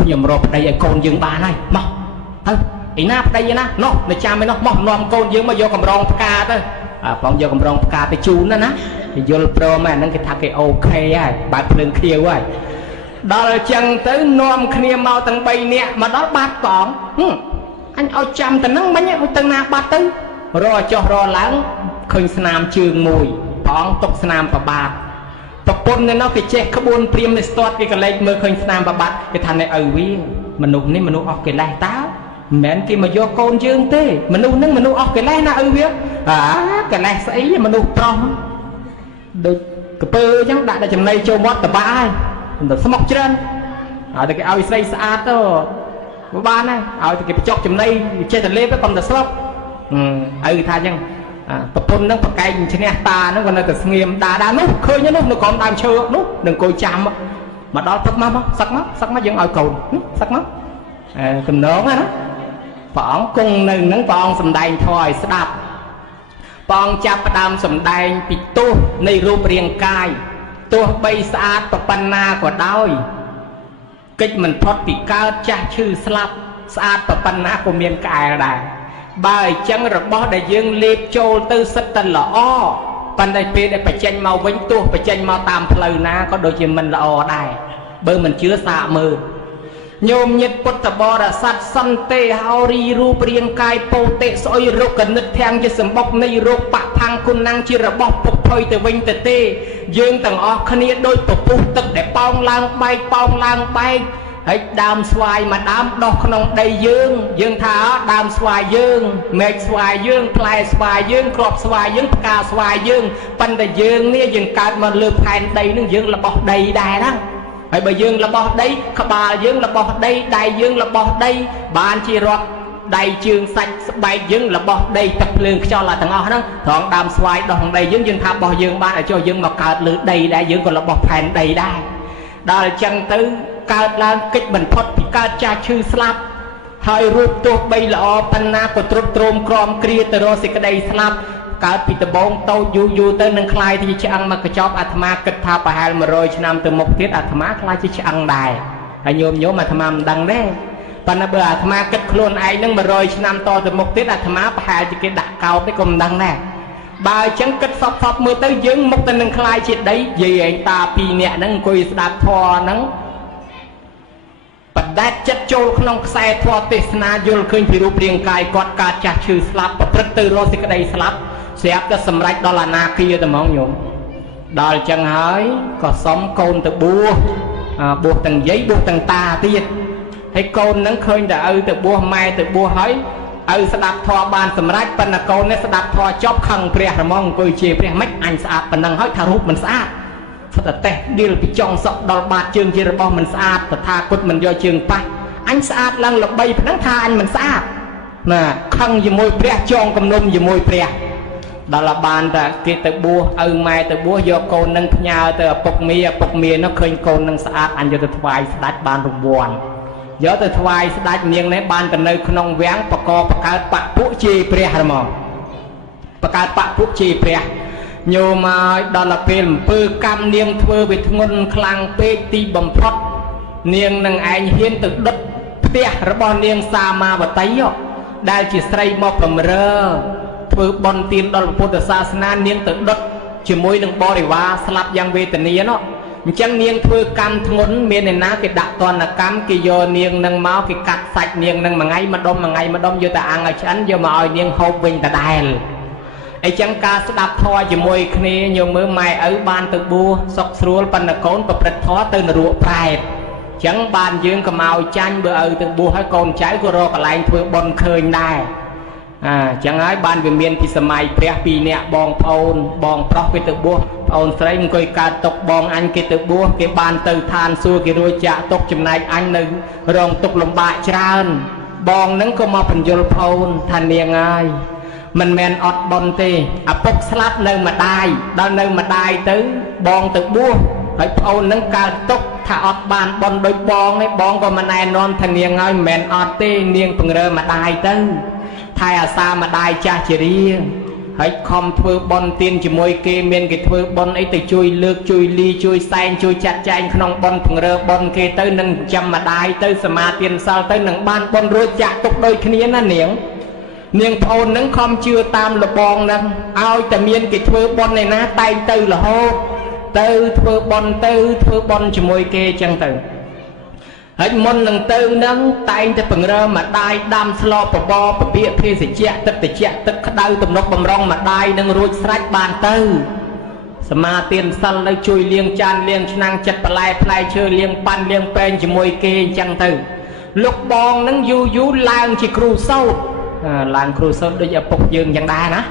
ខ្ញុំរកប្តីឲ្យកូនយើងបានហើយមកទៅឯណាប្តីឯណានោះនៅចាំឯនោះមកនាំកូនយើងមកយកកម្រងផ្កាទៅព្រះអង្គយកកម្រងផ្កាទៅជូនណាគេយល់ព្រមហ្នឹងគេថាគេអូខេហើយបើភ្លើងខៀវហើយដល់អញ្ចឹងទៅនាំគ្នាមកទាំង3នាក់មកដល់បាត់ព្រះអង្គអញឲ្យចាំទៅហ្នឹងមិញទៅណាបាត់ទៅរចុះរឡើងឃើញស្នាមជើងមួយព្រះអង្គຕົកស្នាមប្របាទប្រពន្ធនៅនោះគេចេះក្បួនព្រាមនេះស្ទាត់គេក៏លេចមើលឃើញស្នាមប្របាទគេថានេះឪវាមនុស្សនេះមនុស្សអស់កិលេសតើមិនមែនគេមកយកកូនយើងទេមនុស្សហ្នឹងមនុស្សអស់កិលេសណាឪវាកិលេសស្អីមនុស្សប្រុសដូចកពើអញ្ចឹងដាក់តែចំណីចូលមាត់តបាហើយទៅស្មុកច្រើនហើយតែគេឲ្យស្រីស្អាតទៅបានហើយឲ្យតែគេបញ្ចុកចំណីចេះតែលេបទៅកុំតែស្លុបឪថាអញ្ចឹងប្រពន្ធហ្នឹងប្រកែកឈ្នះតាហ្នឹងក៏នៅតែស្ងៀមដានោះឃើញនោះនៅក្រោមដើមឈើនោះនឹងអង្គុយចាំមកដល់ទឹកមកសឹកមកយើងឲ្យកូនសឹកមកទំនងណាព្រះអង្គគង់នៅហ្នឹងព្រះអង្គសំដែងធម៌ឲ្យស្ដាប់ព្រះអង្គចាប់ផ្ដើមសំដែងពីទោសនៃរូបរាងកាយទោះបីស្អាតប៉ុណ្ណាក៏ដោយកិច្ចមិនផុតពីកើតចាស់ឈឺស្លាប់ស្អាតប៉ុណ្ណាក៏មានក្អែលដែរបើអញ្ចឹងរបស់ដែលយើងលេបចូលទៅសិតតែល្អប៉ុន្តែពេលដែលបញ្ចេញមកវិញទោះបញ្ចេញមកតាមផ្លូវណាក៏ដូចជាមិនល្អដែរបើមិនជឿសាកមើលអ โยมnhiệtពុទ្ធបរិស័ទសន្តិហោរីរូបរាងកាយពោតិស្អុយរោគកនិតធាំងជាសម្បុកនៃរោគបផាំងគុណណាំងជារបស់ពុកភ័យទៅវិញទៅទេយើងទាំងអស់គ្នាដោយពពុះទឹកដែលប៉ោងឡើងបែកប៉ោងឡើងបែកហើយដើមស្វាយមួយដើមដោះក្នុងដីយើងថាដើមស្វាយយើងមែកស្វាយយើងផ្លែស្វាយយើងគ្រាប់ស្វាយយើងផ្កាស្វាយយើងប៉ុន្តែយើងនេះយើងកើតមកលើផែនដីនឹងយើងរបស់ដីដែរណាហើយបើយើងរបស់ដីក្បាលយើងរបស់ដីដៃយើងរបស់ដីបានជារាប់ដៃជើងសាច់ស្បែកយើងរបស់ដីទឹកភ្លើងខ្យល់ទាំងអស់ហ្នឹងត្រង់ដើមស្វាយដោះក្នុងដីយើងថារបស់យើងបានឲ្យចុះយើងមកកើតលើដីដែរយើងក៏របស់ផែនដីដែរដល់អញ្ចឹងទៅកើតឡើងកិច្ចបំផុតពីកើតចាស់ឈឺស្លាប់ហើយរូបទោះបីល្អប៉ុណ្ណាក៏ទ្រុឌទ្រោមក្រំគ្រាទៅរកសេចក្តីស្លាប់កើតពីដំបងតូចយូរទៅនឹងคล้ายទៅជាឆ្អឹងមកកញ្ចប់អាត្មាគិតថាប្រហែល100ឆ្នាំទៅមុខទៀតអាត្មាคล้ายជាឆ្អឹងដែរហើយញោមអាត្មាមិនដឹងទេប៉ុន្តែបើអាត្មាគិតខ្លួនឯងនឹង100ឆ្នាំតទៅមុខទៀតអាត្មាប្រហែលជាគេដាក់កោតទេក៏មិនដឹងដែរបើអញ្ចឹងគិតសពមើលទៅយើងមុខទៅនឹងคล้ายជាដីយាយឯងតា2នាក់ហ្នឹងអង្គុយស្ដាប់ធម៌ហ្នឹងបដាច់ចិត្តចូលក្នុងខ្សែធម៌ទេសនាយល់ឃើញពីរូបរាងកាយគាត់កើតចាស់ឈឺស្លាប់ប្រព្រឹត្តទៅរកសេចក្តីស្លាប់ស្រាប់តែសម្រេចដល់អនាគាទៅហ្មងញោមដល់អញ្ចឹងហើយក៏សុំកូនទៅបួសទាំងយាយបួសទាំងតាទៀតហើយកូននឹងឃើញតែឪទៅបួសម៉ែទៅបួសហើយឪស្ដាប់ធម៌បានសម្រេចប៉ុន្តែកូននេះស្ដាប់ធម៌ចប់ខឹងព្រះហ្មងអង្គុយជាព្រះមិនអញស្អាតប៉ុណ្ណឹងហើយថារូបមិនស្អាតស្ទើរតែឌីលពីចុងសក់ដល់បាតជើងជារបស់មិនស្អាតតថាគតមិនយកជើងប៉ះអញស្អាតឡើងល្បីប៉ុណ្ណឹងថាអញមិនស្អាតណាខឹងជាមួយព្រះចងគំនុំជាមួយព្រះដល់បានតែគេទៅបួសឪម៉ែទៅបួសយកកូននឹងផ្ញើទៅឪពុកមានោះឃើញកូននឹងស្អាតអញយកទៅថ្វាយស្ដេចបានរង្វាន់យកទៅថ្វាយស្ដេចនាងនេះបានទៅនៅក្នុងវាំងបកកើតបពុជេព្រះហ្មងបកើតបពុជេព្រះញោមឲ្យដល់ពេលអំពើកម្មនាងធ្វើវាធ្ងន់ខ្លាំងពេកទីបំផុតនាងនឹងឯងហ៊ានទៅដុតផ្ទះរបស់នាងសាមាវតីដែលជាស្រីមកបំរើធ្វើបន់ទានដល់ពុទ្ធសាសនានាងទៅដុតជាមួយនឹងបរិវារស្លាប់យ៉ាងវេទនានោះអញ្ចឹងនាងធ្វើកម្មធ្ងន់មានអ្នកណាគេដាក់ទណ្ឌកម្មគេយកនាងនឹងមកគេកាត់សាច់នាងនឹងមួយថ្ងៃម្ដុំយកតែអាំងឲ្យឆ្អិនយកមកឲ្យនាងហូបវិញដដែលអញ្ចឹងការស្ដាប់ធម៌ជាមួយគ្នាញោមមើលម៉ែឪបានទៅបួសសុខស្រួលប៉ុន្តែកូនប្រព្រឹត្តធម៌ទៅនរកប្រែតអញ្ចឹងបានយើងក៏មកចាញ់បើឪទៅបួសហើយកូនចៅក៏រកកន្លែងធ្វើបុណ្យឃើញដែរអញ្ចឹងហើយបានវាមានពីសម័យព្រះ2នាក់បងប្អូនបងប្រុសគេទៅបួសប្អូនស្រីអង្គុយកើតទុកបងអញគេទៅបួសគេបានទៅឋានសួគ៌គេរួចចាក់ទុកចំណែកអញនៅរងទុកលំបាកច្រើនបងនឹងក៏មកបញ្យល់ប្អូនថានាងហើយមិនមែនអត់បន់ទេឪពុកស្លាប់នៅម្ដាយដល់នៅម្ដាយទៅបងទៅបួសហើយប្អូននឹងកើតទុកថាអត់បានបន់ដូចបងឯងបងក៏មិនណែនាំថានាងហើយមិនមែនអត់ទេនាងពង្រើម្ដាយទៅថែអាសាម្ដាយចាស់ជារៀងហើយខំធ្វើបន់ទានជាមួយគេមានគេធ្វើបន់អីទៅជួយលើកជួយលីជួយសែងជួយចាត់ចែងក្នុងបន់ពង្រើបន់គេទៅនឹងចាំម្ដាយទៅសមាទានសិលទៅនឹងបានបន់រួចចាក់ទុកដូចគ្នាណានាងប្អូននឹងខំជឿតាមលបងនឹងឲ្យតែមានគេធ្វើបន់ឯណាតែងទៅរហូតទៅធ្វើបន់ជាមួយគេចឹងទៅហើយមុននឹងទៅនឹងតែងតែពង្រើម្ដាយដាំស្លបបពពាកភេសជ្ជៈទឹកត្រជាក់ទឹកក្តៅទំនុកបំរុងម្ដាយនឹងរួចស្រេចបានទៅសមាទានសិលនៅជួយលាងចានលាងឆ្នាំងចិត្តបន្លែផ្លែឈើលាងប៉ាន់លាងពេងជាមួយគេអញ្ចឹងទៅលោកបងនឹងយូរឡើងជាគ្រូសូត្រឡើងគ្រូសូត្រដូចឪពុកយើងយ៉ាងដែរណា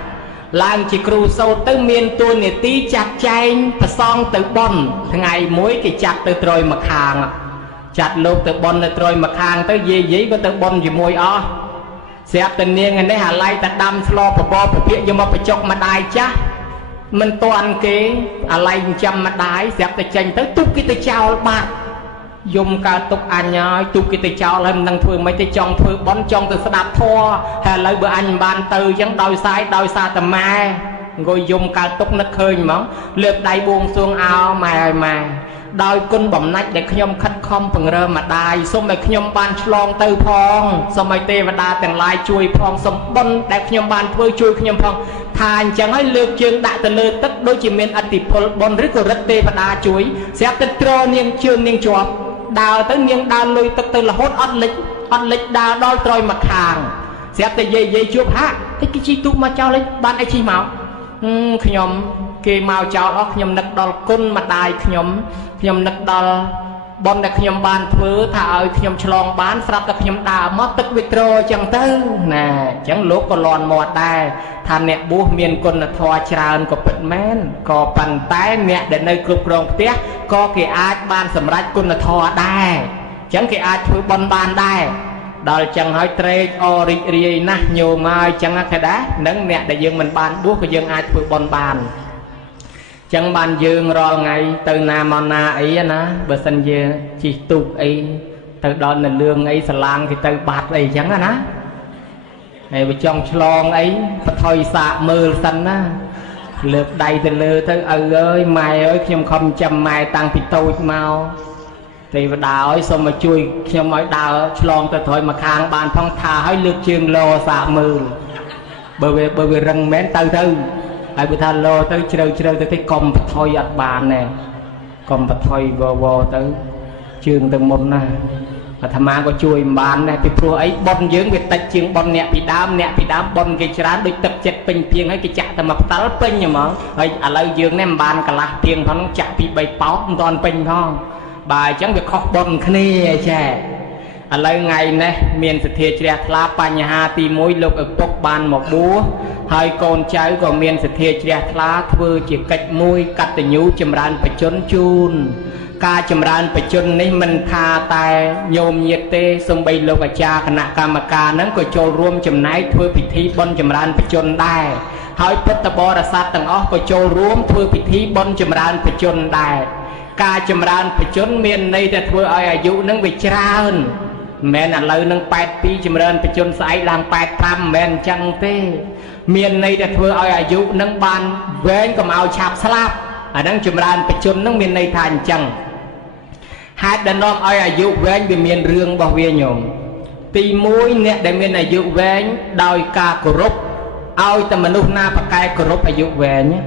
ឡើងជាគ្រូសូត្រទៅមានតួនាទីចាត់ចែងប្រសងទៅបន់ថ្ងៃមួយគេចាត់ទៅត្រយមកខាងចាត់លោកទៅបន់នៅត្រយមកខាងទៅយាយក៏ទៅបន់ជាមួយអស់ស្រាប់តែនាងនេះអាឡៃតែដាំស្លបបពពាកយកមកបញ្ចុកម្ដាយចាស់មិនតាន់គេអាឡៃចិញ្ចឹមម្ដាយស្រាប់តែចេញទៅទុកគេទៅចោលបាត់យំកើតទុកអញហើយទុកគេទៅចោលហើយមិនដឹងធ្វើម៉េចទេចង់ធ្វើបន់ចង់ទៅស្ដាប់ធម៌ហើយឥឡូវបើអញមិនបានទៅអញ្ចឹងដោយសារតែម៉ែអង្គុយយំកើតទុកនឹកឃើញហ្មងលើកដៃបួងសួងអោម៉ែឲ្យម៉ែដោយគុណបំណាច់ដែលខ្ញុំខិតខំពង្រើម្ដាយសូមឲ្យខ្ញុំបានឆ្លងទៅផងសូមឲ្យទេវតាទាំងឡាយជួយផងសូមបុណ្យដែលខ្ញុំបានធ្វើជួយខ្ញុំផងថាអញ្ចឹងហើយលើកជើងដាក់ទៅលើទឹកដូចជាមានអតិពលបុណ្យឬក៏រិទ្ធទេវតាជួយស្រាប់តែត្រនាងជើងនាងជាប់ đào tới miếng đào lùi tức từ là hốt ọt lịch đào đôi trôi mặt hàng xếp tới dây chuột há thế cái chi tụ mà cháu lấy ban ai chi máu nhom kê mau cháu đó nhom nực đòn côn mà đài nhom nực đòn bọn đặc nhom ban thưa thà ơi nhom chlong bán sắp đặc nhom đào mất tức vitro chẳng tư nè chẳng lúc còn lòn mọt đài thà nè bố miền quân là thò tràn có bật men có bàn tay mẹ để nơi cướp rong tiếc có cái ai ban sầm rách quân là thò đài chẳng cái ai thưa bon ban đài đòi chẳng hỏi trade ori na nhiều mai chẳng cái đá nâng nè để dương mình ban bố của dương ai thưa bon ban chẳng bàn dương rồi ngày từ nam mòn na ấy na bữa sinh dương chỉ tục ấy từ đó là lương ấy sờ lang thì từ bạt ấy chẳng á ná này bị trong chlong ấy thôi xạ mưa xanh á lượt đầy từ lừa tới ơi mày ơiខ្ញុំkhông chăm mày tăng thì tôi mau thì đào ấy xong mà chuiខ្ញុំmới đào chlong tới thôi mà khang bàn phong thà hơi lượt chương lô xạ mưa bởi vì rừng mến từ từ ai bị than lô tới chơi tới cái com thôi ăn bàn nè com thôi vô tới trường từng môn nè và tham gia có chui bàn này bị pro ấy bon dưỡng việc tách trường bon nè bị đám bon cái chán đôi tập chật bình pieng ấy cái chạ tầm mặt táo pin nhỉ mà ấy à lâu dưỡng nem bàn cả là pieng nó chạ bị bay páu toàn pin không bài chẳng việc khóc bon khné chè à lâu ngày này miền sự thiệt trẻ la panya ha ti mối lục ở bốc bàn một búa hai con trai của miền sự thiệt trẻ la thưa chỉ cách môi cắt từ nhú chầm ran phải chốn chun ca chầm ran phải chun này mình tha tài nhôm nhiệt tê sông bay lục ở cha khả nạ ca mà ca nắng của châu rôm chầm nái thưa bị thi bon chầm ran phải chun đài hai bất tập bò đã sát tầng óc của châu rôm thưa bị thi bon chầm ran phải chun đài ca chầm ran phải chun miền này để thưa aiอายุnắng bị tràn mẹ là lời nâng 8 pi chìm rên phải chôn sải làm 8 mẹ chẳng thế miền này đã thưa aiอายุ nâng ban vén cầm áo chạp slap ở nâng chìm rên phải chôn nâng miền này thành chẳng hai đàn ông aiอายุ vén vì miền rương bảo vệ nhổm tì mũi nè để miềnอายุ vén đòi ca cổ rốc ai ta mà lúc na bạc cái cổ rốcอายุ vén nhé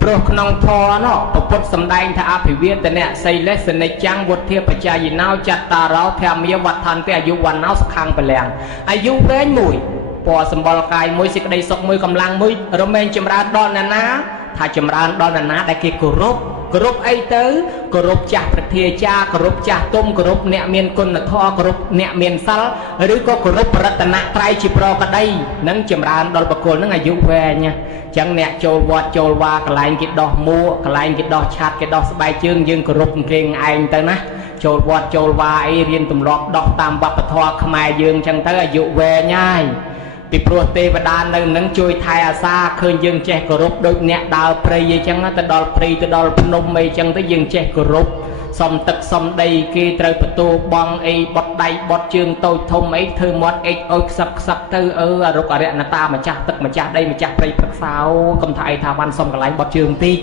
pro khong thò nó bột sầm đai thà áp phải viếtแต่เนี่ยใส่เลสในจังบทเทียบปัจจัยนาวจัตตาเราแถมมีวัดทันแต่อายุวันนาวสักครั้งไปแล้วอายุเว้นมวยพอสมบัติกายมวยสิกได้สกมวยกำลังมวยเราเมนจำราดอนนะถ้าจำราดอนนะได้กี่กรุบไอ้เต๋อกรุบจากประเทศจ้ากรุบจากต้มกรุบเนี่ยเมียนคนละท่อกรุบเนี่ยเมียนซัลหรือก็กรุบรัตนะไตรจิปรก็ได้นั่งจำราดอนประโคนนั่งอายุเว้นเนี่ยchẳng nè châu va cái lạnh cái đỏ mua cái lạnh cái đỏ chát cái đỏ bài chương dương cái rụp kênh anh tới ná châu va ấy riêng tụm lọt đỏ tam bắp thoa khmai dương chẳng tới dụ về nhai bị prote và đan nơi nắng chui thay xa khơi dương che cái rụp đôi nè đào prey chẳng tới đào prey tới đào nôm mây chẳng tới dương che cái rụp xong tật xong đây kia trời bật tô bong ấy bọt đầy bọt chương tôi thông ấy thơ mót ấy ôi sặc thơ rục ở đây là ta mà chặt tức mà chặt đây mà chặt đây thật sao không thay thà văn xong cái lạnh bọt chương ti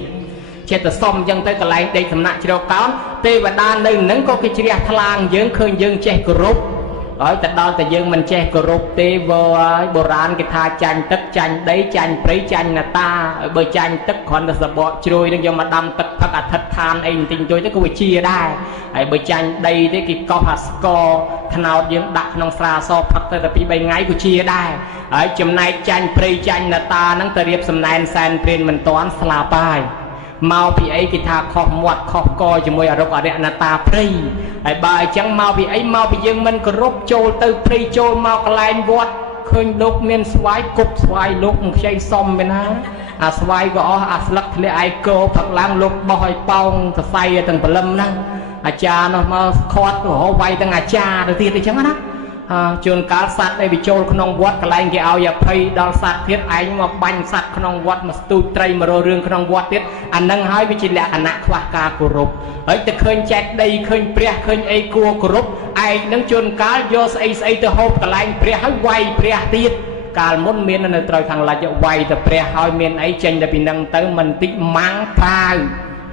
chết từ xong dân tới cái lạnh đây thầm nặng chỉ đâu có tê và đan đây nắng có cái chia thlang dương khơi dương che group ở tại đó tại dương mình che group tê vô bồ ran cái tha chanh tất chanh đấy chanh prey chanh là ta bơi chanh tất còn là bọt chui đang do mà đâm tất phát à thật than anh tình tôi chắc có phải chia đai ai bơi chanh đây thế cái co hạt score thằng nào dương đặt nông xa so phát tới là bị bay ngay của chia đai ở chấm này chanh prey chanh là ta nắng tới điệp sầm nàn san prey mình toán sla bài mau bị ấy cái thà khóc mọt khóc coi cho môi ở đâu ở đây là ta prey ai bài chẳng mau bị ấy mau bị dương mình có rốt trôi từ prey trôi mau cái line vót khơi lúc miền xoáy cục xoáy lúc một xây xóm bên á à xoáy gõ à lắc lệ ai cô thật lang lúc bòi pong thật say từng bờ lâm năng à cha nó mà khót của họ vay từng à cha đầu tiên thì chẳng á chôn cá sắt đây bị trôi không vót cái line cái áo giờ pay đo sắt thiết anh mà banh sắt không vót mà tu tray mà rồi riêng không vót thiết anh năng hai bị chỉ lẹ anh nặng khoa ca của rụp ấy từ khơi chẹt đây khơi pre khơi ai cua của rụp ai năng chôn cá do say từ hộp cái line pre hơi quay pre tiết cả môn miền này trời thằng là cho quay từ pre hơi miền ấy tranh là bị năng tới mình tích mang phai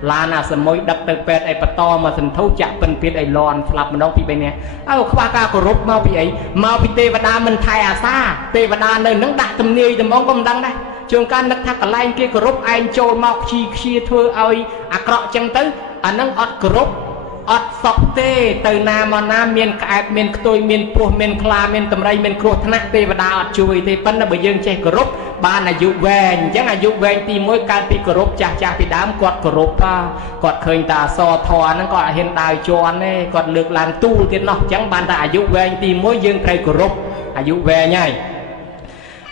là na sớm mới đặt từ pet ai bắt to mà sân thấu chạm phân pet ai lon flap mình đâu bị bên này khoa ca của rốt mau bị ấy mau bị tê và đa mình thay à xa tê và đa nơi nắng đặt tầm niê tầm bóng công đăng đây trường can nấc thắc cả line kia của rốt anh trôi mau chi chia thưa ai à cọ chân tới anh nắng ọt của rốt អត់សក់ទេទៅណាមកណាមានក្អែបមានខ្ទុយមានពស់មានខ្លាមានតម្រៃមានគ្រោះថ្នាក់ទេវតាអត់ជួយទេប៉ុន្តែបើយើងចេះគោរពបានអាយុវែងអញ្ចឹងអាយុវែងទី1កើតពីគោរពចាស់ពីដើមគាត់គោរពគាត់ឃើញតាអសរធរហ្នឹងគាត់អត់ហ៊ានដើរជន់ទេគាត់លើកឡើងទូលទៀតនោះអញ្ចឹងបានតែអាយុវែងទី1យើងត្រូវគោរពអាយុវែងហើយ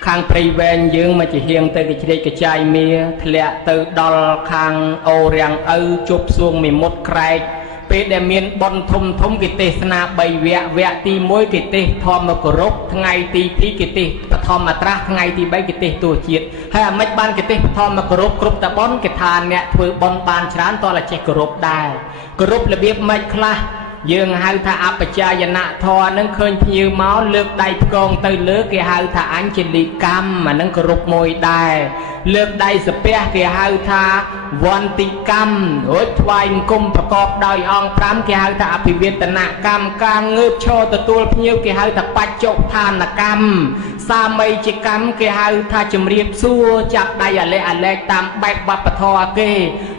ខាងព្រៃវែងយើងមកជាហៀងទៅកជ្រេកកចាយមាធ្លាក់ទៅដល់ខាងអូរាំងឪជប់សួងមីមុតក្រែកពេលដែលមានបនធំគេទេសនា3វគ្គទី1គេទេសធម្មគោរពថ្ងៃទី2គេទេសបឋមអត្រាស់ថ្ងៃទី3គេទេសទោះជាតិហើយអាមិនបានគេទេសបឋមគោរពគ្រប់តបនគេថាអ្នកធ្វើបនបានច្រើនតើចេះគោរពដែរគោរពរបៀបម៉េចខ្លះយើងហៅថាអបជាយនធរនឹងឃើញភ្ញៀវមកលើកដៃផ្គងទៅលើគេហៅថាអញ្ជលិកម្មអានឹងគោរពមួយដែរលើកដៃសាពះគេហៅថាវន្តិកម្មរួចថ្វាយអង្គមប្រកបដោយអង្គ5គេហៅថាអភិវេតនកម្មការងើបឈរទទួលភ្ញៀវគេហៅថាបច្ចុប្ឋានកម្មសាមីជាកម្មគេហៅថាជំរាបសួរចាប់ដៃអាឡែកតាមបែបវប្បធម៌គេ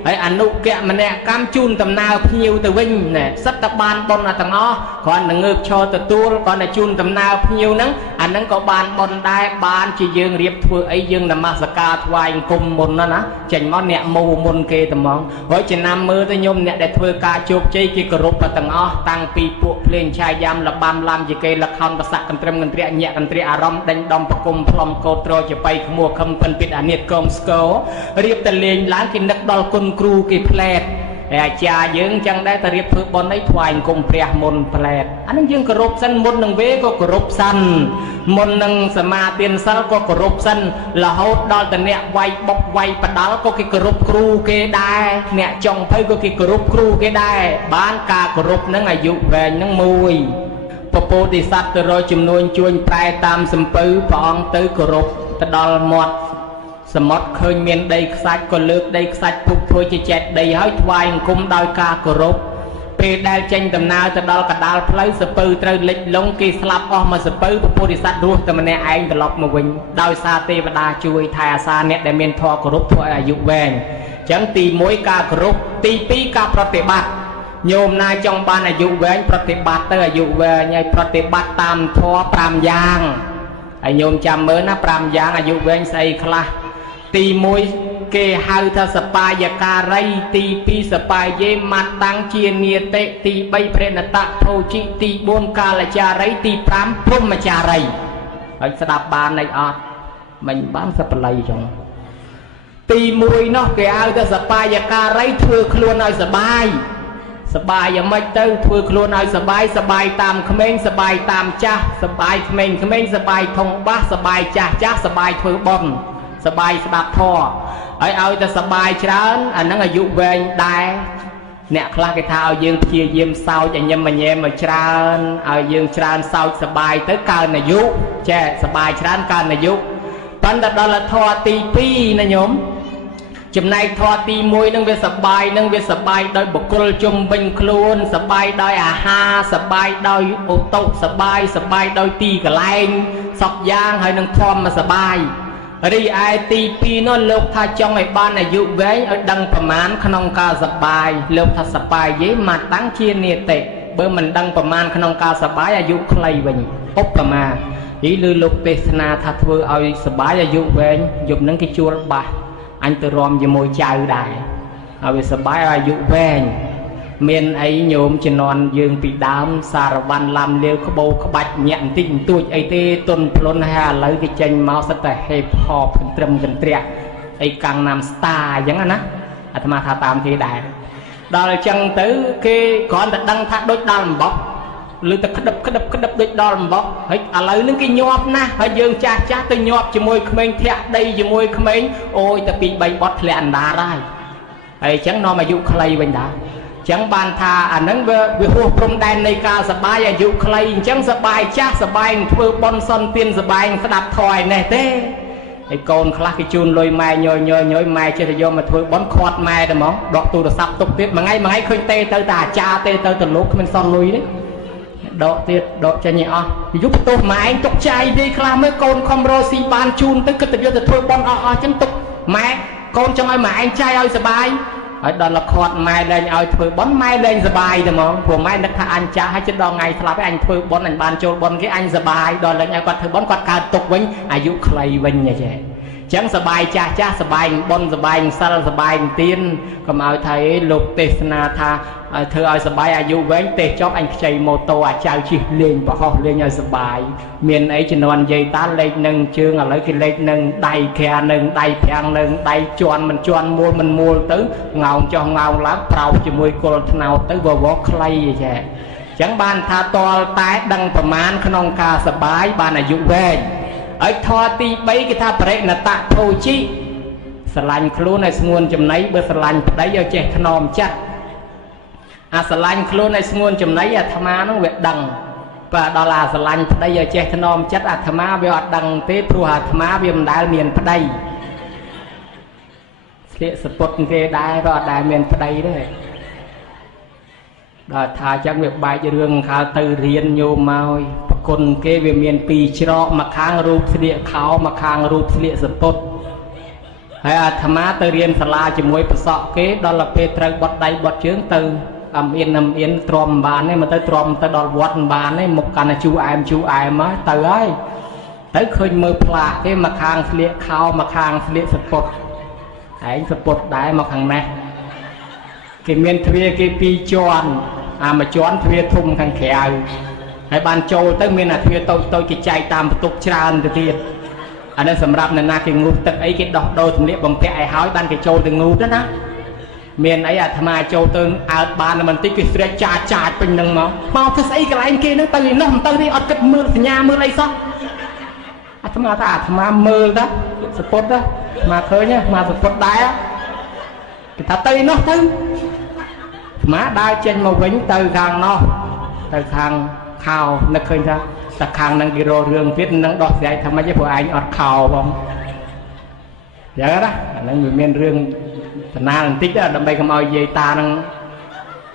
ហើយអនុគមនកម្មជូនដំណើរភ្ញៀវទៅវិញណែសិតតែបានបុណ្យទាំងអស់គ្រាន់តែងើបឈរទទួលគ្រាន់តែជូនដំណើរភ្ញៀវហ្នឹងអាហ្នឹងក៏បានបុណ្យដែរបានជាយើងរៀបធ្វើអីយើងនមស្ការថ្វាយអង្គមមុនណាចេញមកអ្នកមូមុនគេតែហ្មងហើយចំណាំមើលទៅញោមអ្នកដែលធ្វើការជោគជ័យគេគោរពទាំងអស់តាំងពីពួកភ្លេងឆាយាមលបាំឡាំជាគេលខំប្រសាក់កន្ត្រឹមកន្ត្រាក់ញាក់កន្ត្រាក់អារម្មណ៍ដេញដំប្រគុំផ្លុំកោតត្រជាបៃខ្មួខំពិនពិតអានិតកងស្គររៀបតែលេងឡើងគេនឹកដល់គុណគ្រូគេផ្លែតហើយអាចារ្យយើងចឹងដែរតែរៀបធ្វើបុណ្យអីថ្វាយអង្គមព្រះមុនផ្លែតអានឹងយើងគោរពសិនមុននឹងវេក៏គោរពសិនមុននឹងសមាទានសិលក៏គោរពសិនរហូតដល់តអ្នកវាយបុកវាយបដាល់ក៏គេគោរពគ្រូគេដែរអ្នកចុងភៅក៏គេគោរពគ្រូគេដែរបានការគោរពនឹងអាយុវែងនឹងមួយពពោធិសត្វទៅរកចំនួនជួញប្រែតាមសំពៅព្រះអង្គទៅគោរពទៅដល់មាត់សមុទ្រឃើញមានដីខ្សាច់ក៏លើកដីខ្សាច់ពុកធ្វើជាចេតដីហើយថ្វាយអង្គមដោយការគោរពពេលដែលចេញដំណើរទៅដល់កណ្ដាលផ្លូវសពៅត្រូវលិចលង់គេស្លាប់អស់មកសពៅពពុទ្ធិសត្វរស់តែម្នាក់ឯងត្រឡប់មកវិញដោយសារទេវតាជួយថែអាសាអ្នកដែលមានធម៌គោរពធ្វើឲ្យអាយុវែងអញ្ចឹងទី1ការគោរពទី2ការប្រតិបត្តិញោមណាចង់បានអាយុវែងប្រតិបត្តិទៅអាយុវែងហើយប្រតិបត្តិតាមធម៌5យ៉ាងហើយញោមចាំមើលណា5យ៉ាងអាយុវែងស្អីខ្លះទី1គេហៅថាសបាយការីទី2សបាយេមត្តតាំងជានិតិទី3ប្រណតៈភោជិទី4កាលចារីទី5ព្រហ្មចារីហើយស្ដាប់បានអីអត់មិនបានសបល័យចឹងទី1នោះគេហៅថាសបាយការីធ្វើខ្លួនឲ្យសបាយសបាយយ៉ាងម៉េចទៅធ្វើខ្លួនឲ្យសបាយតាមក្មេងសបាយតាមចាស់សបាយក្មេងសបាយធំបាសសបាយចាស់សបាយធ្វើបុណ្យសបាយស្ដាប់ធម៌ហើយឲ្យតែសបាយច្រើនអានឹងអាយុវែងដែរអ្នកខ្លះគេថាឲ្យយើងព្យាយាមសោចឲ្យញឹមញែមឲ្យច្រើនឲ្យយើងច្រើនសោចសបាយទៅកើនអាយុចេះសបាយច្រើនកើនអាយុប៉ុន្តែដល់ធម៌ទី2ណាញោមចំណែកធម៌ទី1នឹងវាសបាយនឹងវាសបាយដោយបុគ្គលជុំវិញខ្លួនសបាយដោយអាហារសបាយដោយអូតូសបាយដោយទីកន្លែងសពយ៉ាងហើយនឹងធម៌សបាយរីឯទី2នោះលោកថាចង់ឲ្យបានអាយុវែងឲ្យដឹងប្រមាណក្នុងការសបាយលោកថាសបាយយេមកតាំងជានិតិបើមិនដឹងប្រមាណក្នុងការសបាយអាយុខ្លីវិញឧបមាយីលើលោកទេសនាថាធ្វើឲ្យសបាយអាយុវែងយប់នឹងគេជួលបាសអញទៅរំជាមួយចៅដែរឲ្យវាសបាយអាយុវែងមានអីញោមជំនាន់យើងពីដើមសារវ័នឡាំលាវក្បោក្បាច់ញាក់បន្តិចបន្តួចអីទេទុនផ្លុនហើយឥឡូវគេចេញមកសិតតែហេបហបត្រឹមកន្ត្រាក់អីកាំងណាំស្តាអញ្ចឹងណាអាត្មាថាតាមគេដែរដល់អញ្ចឹងទៅគេគ្រាន់តែដឹងថាដូចដល់អំបោះឬតែក្តឹបដូចដល់អំបោះហើយឥឡូវហ្នឹងគេញាប់ណាស់ហើយយើងចាស់ទៅញាប់ជាមួយក្មេងធាក់ដីជាមួយក្មេងអូយតែ2 3បត់ធ្លាក់អណ្ដារហើយអញ្ចឹងនាំអាយុខ្លីវិញដែរចឹងបានថាអានឹងវាហួសព្រំដែននៃការសបាយអាយុខ្លីអញ្ចឹងសបាយចាស់សបាយធ្វើបន់សន្ទានសបាយស្ដាប់ធម៌ឯនេះទេហើយកូនខ្លះគេជូនលុយម៉ែញយម៉ែចេះតែយកមកធ្វើបន់ខាត់ម៉ែតែហ្មងដកទូរស័ព្ទទុកទៀតមួយថ្ងៃឃើញទេទៅតែអាចារ្យទេទៅលោកគ្មានសល់លុយទេដកទៀតដកចេញឲ្យអស់យុបទោសម៉ែឯងទុកចាយទេខ្លះមើលកូនខំរកស៊ីបានជូនទៅគិតតែយកទៅធ្វើបន់អស់ចឹងទុកម៉ែកូនចង់ឲ្យម៉ែឯងចាយឲ្យសបាយ ហើយដល់លខត់ម៉ែលែងឲ្យធ្វើបន់ម៉ែលែងសបាយតែហ្មងព្រោះម៉ែនឹកថាអញចាស់ហើយចិត្តដល់ថ្ងៃស្លាប់ហើយអញធ្វើបន់អញបានចូលបន់គេអញសបាយដល់លែងឲ្យគាត់ធ្វើបន់គាត់កើតទុកវិញអាយុខ្លីវិញអញ្ចឹងសបាយចាស់សបាយបន់សបាយសិលសបាយទៀនកុំឲ្យថាលោកទេសនាថាធ្វើឲ្យសបាយអាយុវែងទេសចប់អញខ្ចីម៉ូតូអាចៅជិះលេងបោះលេងឲ្យសបាយមានអីជំនាន់និយាយតាលេខនឹងជើងឥឡូវគេលេខនឹងដៃក្រានឹងដៃប្រាំងនឹងដៃជន់មិនជន់មួលមិនមួលទៅងោងចុះងោងឡើងប្រោជាមួយគល់ថ្នោតទៅវវខ្លីអញ្ចឹងបានថាតលតែដឹងប្រមាណក្នុងការសបាយបានអាយុវែងហើយធម៌ទី3គេថាបរិណតៈភោជីស្រឡាញ់ខ្លួនឲ្យស្ងួនចំណៃបើស្រឡាញ់ប្តីឲ្យចេះថ្នមចិត្តអាស្រឡាញ់ខ្លួនឲ្យស្ងួនចំណៃអាត្មានោះវាដឹងបើដល់អាស្រឡាញ់ប្តីឲ្យចេះថ្នមចិត្តអាត្មាវាអត់ដឹងទេព្រោះអាត្មាវាមិនដែលមានប្តីស្លៀកសពុតគេដែរក៏អត់ដែលមានប្តីដែរដល់ថាចឹងវាបែករឿងខាលទៅរៀនញោមមកប្រគុណគេវាមាន2ច្រកមួយខាងរូបស្លៀកខោមួយខាងរូបស្លៀកសពុតហើយអាត្មាទៅរៀនសាលាជាមួយប្រសក់គេដល់ពេលត្រូវបត់ដៃបត់ជើងទៅអំអៀនទ្រាំបានទេមកទៅទ្រាំទៅដល់វត្តបានទេមុខកាន់តែជូអែមមកទៅហើយទៅឃើញមើលផ្លាកគេមួយខាងស្លៀកខោមួយខាងស្លៀកសពុតឯងសពុតដែរមកខាងនេះគេមានទ្វារគេ2ជាន់អាមួយជាន់ទ្វារធំខាងក្រៅហើយបានចូលទៅមានអាទ្វារតូចគេចែកតាមបន្ទប់ច្រើនទៅទៀតអានេះសម្រាប់អ្នកណាគេងូតទឹកអីគេដោះដូរសម្លៀកបំពាក់ឲ្យហើយបានគេចូលទៅងូតណាមានអីអាត្មាចូលទៅអើតបានបន្តិចគេស្រែកចាចពេញនឹងមកធ្វើស្អីកន្លែងគេហ្នឹងទៅនេះទៅនេះអត់គិតមើលសញ្ញាមើលអីសោះអាត្មាថាអាត្មាមើលតាសពុតណាមកឃើញមកសពុតដែរគេថាទៅនោះទៅអាត្មាដើរចេញមកវិញទៅខាងនោះទៅខាងខោនឹកឃើញថាតែខាងហ្នឹងគេរករឿងទៀតនឹងដោះស្រាយថាម៉េចព្រោះឯងអត់ខោបងយ៉ាងណាអាហ្នឹងវាមានរឿងតាណាបន្តិចដើម្បីកុំឲ្យយាយតានឹង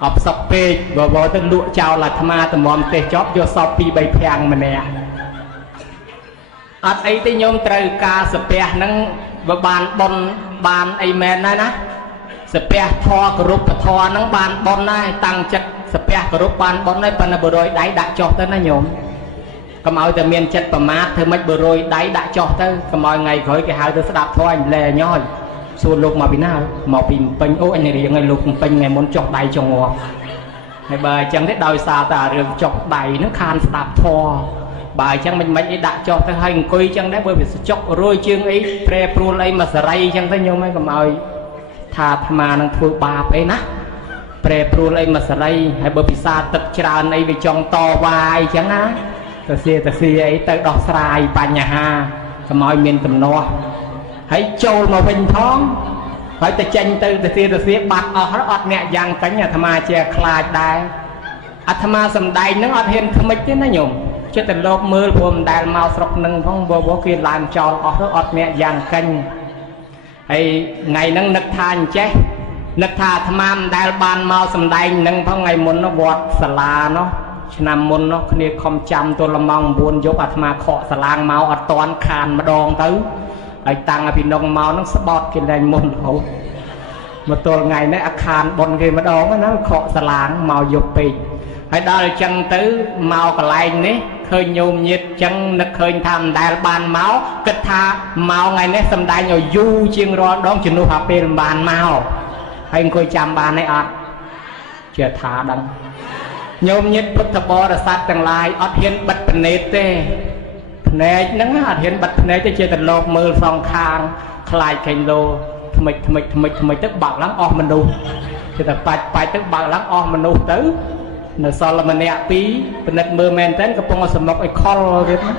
អបសក់ពេកបបទៅលក់ចោលអាត្មាតម្រាំទេសចប់យកសព2 3ភាំងម្នាក់អត់អីទេញោមត្រូវការសាពះហ្នឹងបើបានប៉ុនបានអីមែនណាសាពះធរគោរពធរហ្នឹងបានប៉ុនដែរតាំងចិត្តសាពះគោរពបានប៉ុនដែរប៉ុន្តែ100ដៃដាក់ចុះទៅណាញោមកុំឲ្យតែមានចិត្តប្រមាទធ្វើម៉េច100ដៃដាក់ចុះទៅកុំឲ្យថ្ងៃក្រោយគេហៅទៅស្ដាប់ធរអញលែញ៉យសួរលោកមកពីណាមកពីពេញអូអញរៀងឲ្យលោកពេញថ្ងៃមុនចុះដៃចុះងាប់ហើយបើអញ្ចឹងទេដោយសារតែរឿងចុះដៃហ្នឹងខានស្ដាប់ធរបើអញ្ចឹងមិនអីដាក់ចុះទៅឲ្យអង្គុយអញ្ចឹងដែរបើវាចុករួយជើងអីប្រែប្រួលអីមកសេរីអញ្ចឹងទៅញោមឯងកុំឲ្យថាអាត្មានឹងធ្វើបាបអីណាប្រែប្រួលអីមកសេរីហើយបើពិសាទឹកច្រើនអីវាចង់តវ៉ាអីអញ្ចឹងណាទៅសៀអីទៅដោះស្រាយបញ្ហាកុំឲ្យមានទំនាស់ហើយចូលមកវិញផងហើយទៅចេញទៅសៀបាត់អស់អត់អ្នកយ៉ាងកាញ់អាត្មាជាខ្លាចដែរអាត្មាសំដែងហ្នឹងអត់ហ៊ានខ្មិចទេណាញោមចិត្តតែលោកមើលព្រមមិនដែលមកស្រុកនឹងផងបើគេឡើងចោលអស់ទៅអត់អ្នកយ៉ាងកាញ់ហើយថ្ងៃហ្នឹងនឹកថាអញ្ចេះនឹកថាអាត្មាមិនដែលបានមកសំដែងនឹងផងថ្ងៃមុននោះវត្តសាលានោះឆ្នាំមុននោះគ្នាខំចាំទល់ម៉ោង9យប់អាត្មាខកសាឡាងមកអត់តាន់ខានម្ដងទៅហើយតាំងពីនងមកហ្នឹងស្បត់គេលែងមុនរហូតមកទល់ថ្ងៃនេះអាខានប៉ុនគេម្ដងណាខកសាឡាងមកយប់ពេកហើយដល់អញ្ចឹងទៅមកកន្លែងនេះឃើញញោមញាតអញ្ចឹងនឹកឃើញថាមិនដែលបានមកគិតថាមកថ្ងៃនេះសំដែងឲ្យយូរជាងរាល់ដងជំនួសអាពេលមិនបានមកហើយអង្គុយចាំបានទេអត់ជាថាដឹងញោមញាតពុទ្ធបរិស័ទទាំងឡាយអត់ហ៊ានបិទភ្នែកទេភ្នែកហ្នឹងអត់ហ៊ានបិទភ្នែកទេចេះតែលោកមើលសងខាងខ្លាចខេងលោថ្មិចទៅបាក់ឡើងអស់មនុស្សចេះតែបាច់ទៅបាក់ឡើងអស់មនុស្សទៅនៅសល់ម្នាក់ពីរពិនិត្យមើលមែនតើកំពុងសំណុកឲ្យខលទៀតណា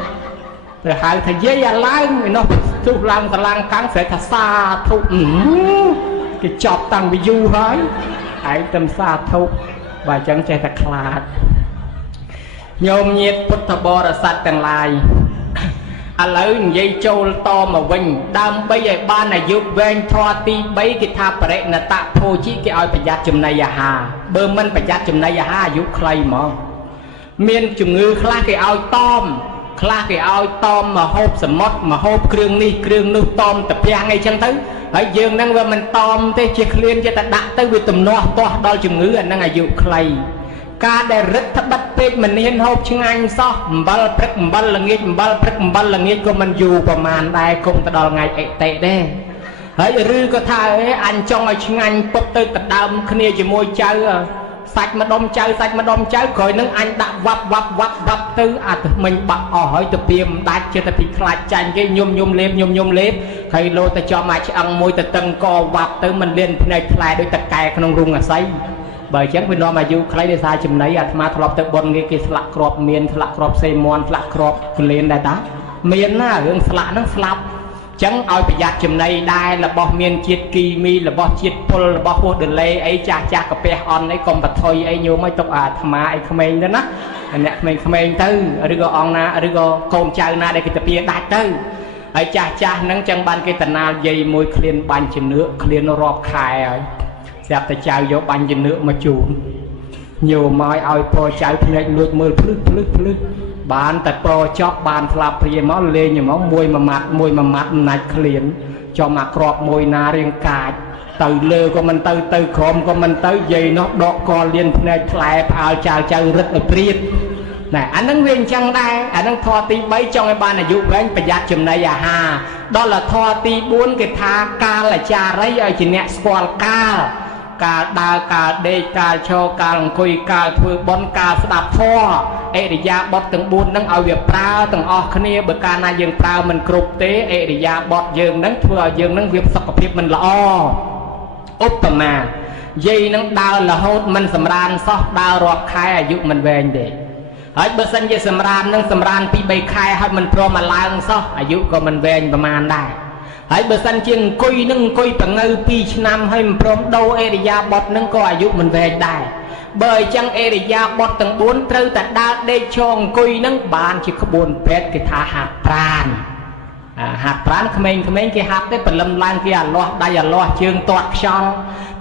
ទៅហៅថាយាយអាឡើងឯនោះទុះឡើងតឡាំងកាំងស្រែកថាសាធុគេចប់តាំងពីយូរហើយឯងទៅសាធុបើអញ្ចឹងចេះតែខ្លាចញោមញាតពុទ្ធបរិស័ទទាំងឡាយឥឡូវនិយាយចូលតមកវិញដើម្បីឲ្យបានអាយុវែងធម៌ទី3គេថាបរិណតៈភោជីគេឲ្យប្រយ័ត្នចំណីអាហារបើមិនប្រយ័ត្នចំណីអាហារអាយុខ្លីហ្មងមានជំងឺខ្លះគេឲ្យតម ខ្លះគេឲ្យតមមកហូបសមុទ្រមកហូបគ្រឿងនេះគ្រឿងនោះតមតាពាំងអីចឹងទៅហើយយើងហ្នឹងវាមិនតមទេជាឃ្លានចេះតែដាក់ទៅវាទំនាស់ទាស់ដល់ជំងឺអាហ្នឹងអាយុខ្លីការដែលរឹតត្បិតពេកមិនហ៊ានហូបឆ្ងាញ់សោះអំបិលព្រឹកអំបិលល្ងាចអំបិលព្រឹកអំបិលល្ងាចក៏មិនយូរប្រមាណដែរគង់ទៅដល់ថ្ងៃអិតិដែរហើយឬក៏ថាអញចង់ឲ្យឆ្ងាញ់ពុតទៅដដើមគ្នាជាមួយចៅសាច់ម្ដុំចៅក្រោយនឹងអញដាក់វ៉ាប់ទៅអាទៅមិញបាក់អស់ហើយទៅពីមិនដាច់ចិត្តពីខ្លាចចាញ់គេញុំលេបហើយលោទៅចំអាចឆ្អឹងមួយទៅតឹងកវ៉ាប់ទៅមិនលៀនភ្នែកផ្លែដូចតកែក្នុងរុងអាស័យបើអញ្ចឹងវានាំអាយុខ្លីដោយសារចំណីអាត្មាធ្លាប់ទៅបុណ្យគេស្លាក់គ្រាប់មានស្លាក់គ្រាប់សេមន់ស្លាក់គ្រាប់កលេនដែរតាមានណារឿងស្លាក់ហ្នឹងស្លាប់ចឹងឲ្យប្រយ័ត្នចំណីដែររបស់មានជាតិគីមីរបស់ជាតិពុលរបស់ពោះដលេអីចាស់កាពះអន់អីកុំបថុយអីញោមឲ្យទុកអាត្មាអីក្មេងទៅណាអ្នកក្មេងទៅឬក៏អង្គណាឬក៏កូនចៅណាដែលគេទៅពីដាច់ទៅហើយចាស់ហ្នឹងចឹងបានគេតណាលយាយមួយឃ្លានបាញ់ជំនឿឃ្លានរាប់ខែហើយស្រាប់តែចៅយកបាញ់ជំនឿមកជូនញោមឲ្យពរចៅភ្នែកលួចមើលភ្លឹកបានតែពរចប់បានស្លាប់ព្រាមកលេងហ្មងមួយមួយម៉ាត់អំណាច់ឃ្លានចំអាក្របមួយណារៀងកាចទៅលើក៏មិនទៅក្រមក៏មិនទៅយាយនោះដកកលៀនភ្នែកផ្លែផ្អើលចៅរឹតឲ្យព្រាតណែអាហ្នឹងវាអញ្ចឹងដែរអាហ្នឹងធម៌ទី3ចង់ឲ្យបានអាយុវែងប្រយ័ត្នចំណីអាហារដល់ធម៌ទី4គេថាកាលចារីឲ្យជាអ្នកស្គាល់កាលដើរកាលដេកកាលឈរកាលអង្គុយកាលធ្វើបុណ្យកាលស្ដាប់ធម៌អរិយាបថទាំង4ហ្នឹងឲ្យវាប្រើទាំងអស់គ្នាបើកាលណាយើងប្រើមិនគ្រប់ទេអរិយាបថយើងហ្នឹងធ្វើឲ្យយើងហ្នឹងវាសុខភាពមិនល្អឧបមាយាយហ្នឹងដើររហូតមិនសម្រានសោះដើររាប់ខែអាយុមិនវែងទេហើយបើសិនជាសម្រាននឹងសម្រាន2 3ខែហើយមិនព្រមមកឡើងសោះអាយុក៏មិនវែងប្រមាណដែរហើយបើសិនជាអង្គុយប្រងើ2ឆ្នាំហើយមិនព្រមដូរអរិយាបថនឹងក៏អាយុមិនវែងដែរបើអញ្ចឹងអរិយាបថទាំង4ត្រូវតែដើរដេកឈរអង្គុយនឹងបានជាក្បួនពេទ្យគេថាហាត់ប្រាណក្មេងគេហាត់ទេព្រលឹមឡើងគេអាលាស់ដៃអាលាស់ជើងទាត់ខ្យល់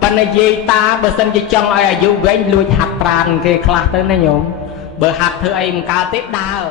ប៉ុន្តែយាយតាបើសិនជាចង់ឲ្យអាយុវែងលួចហាត់ប្រាណគេខ្លះទៅណាញោមបើហាត់ធ្វើអីមិនកើតទេដើរ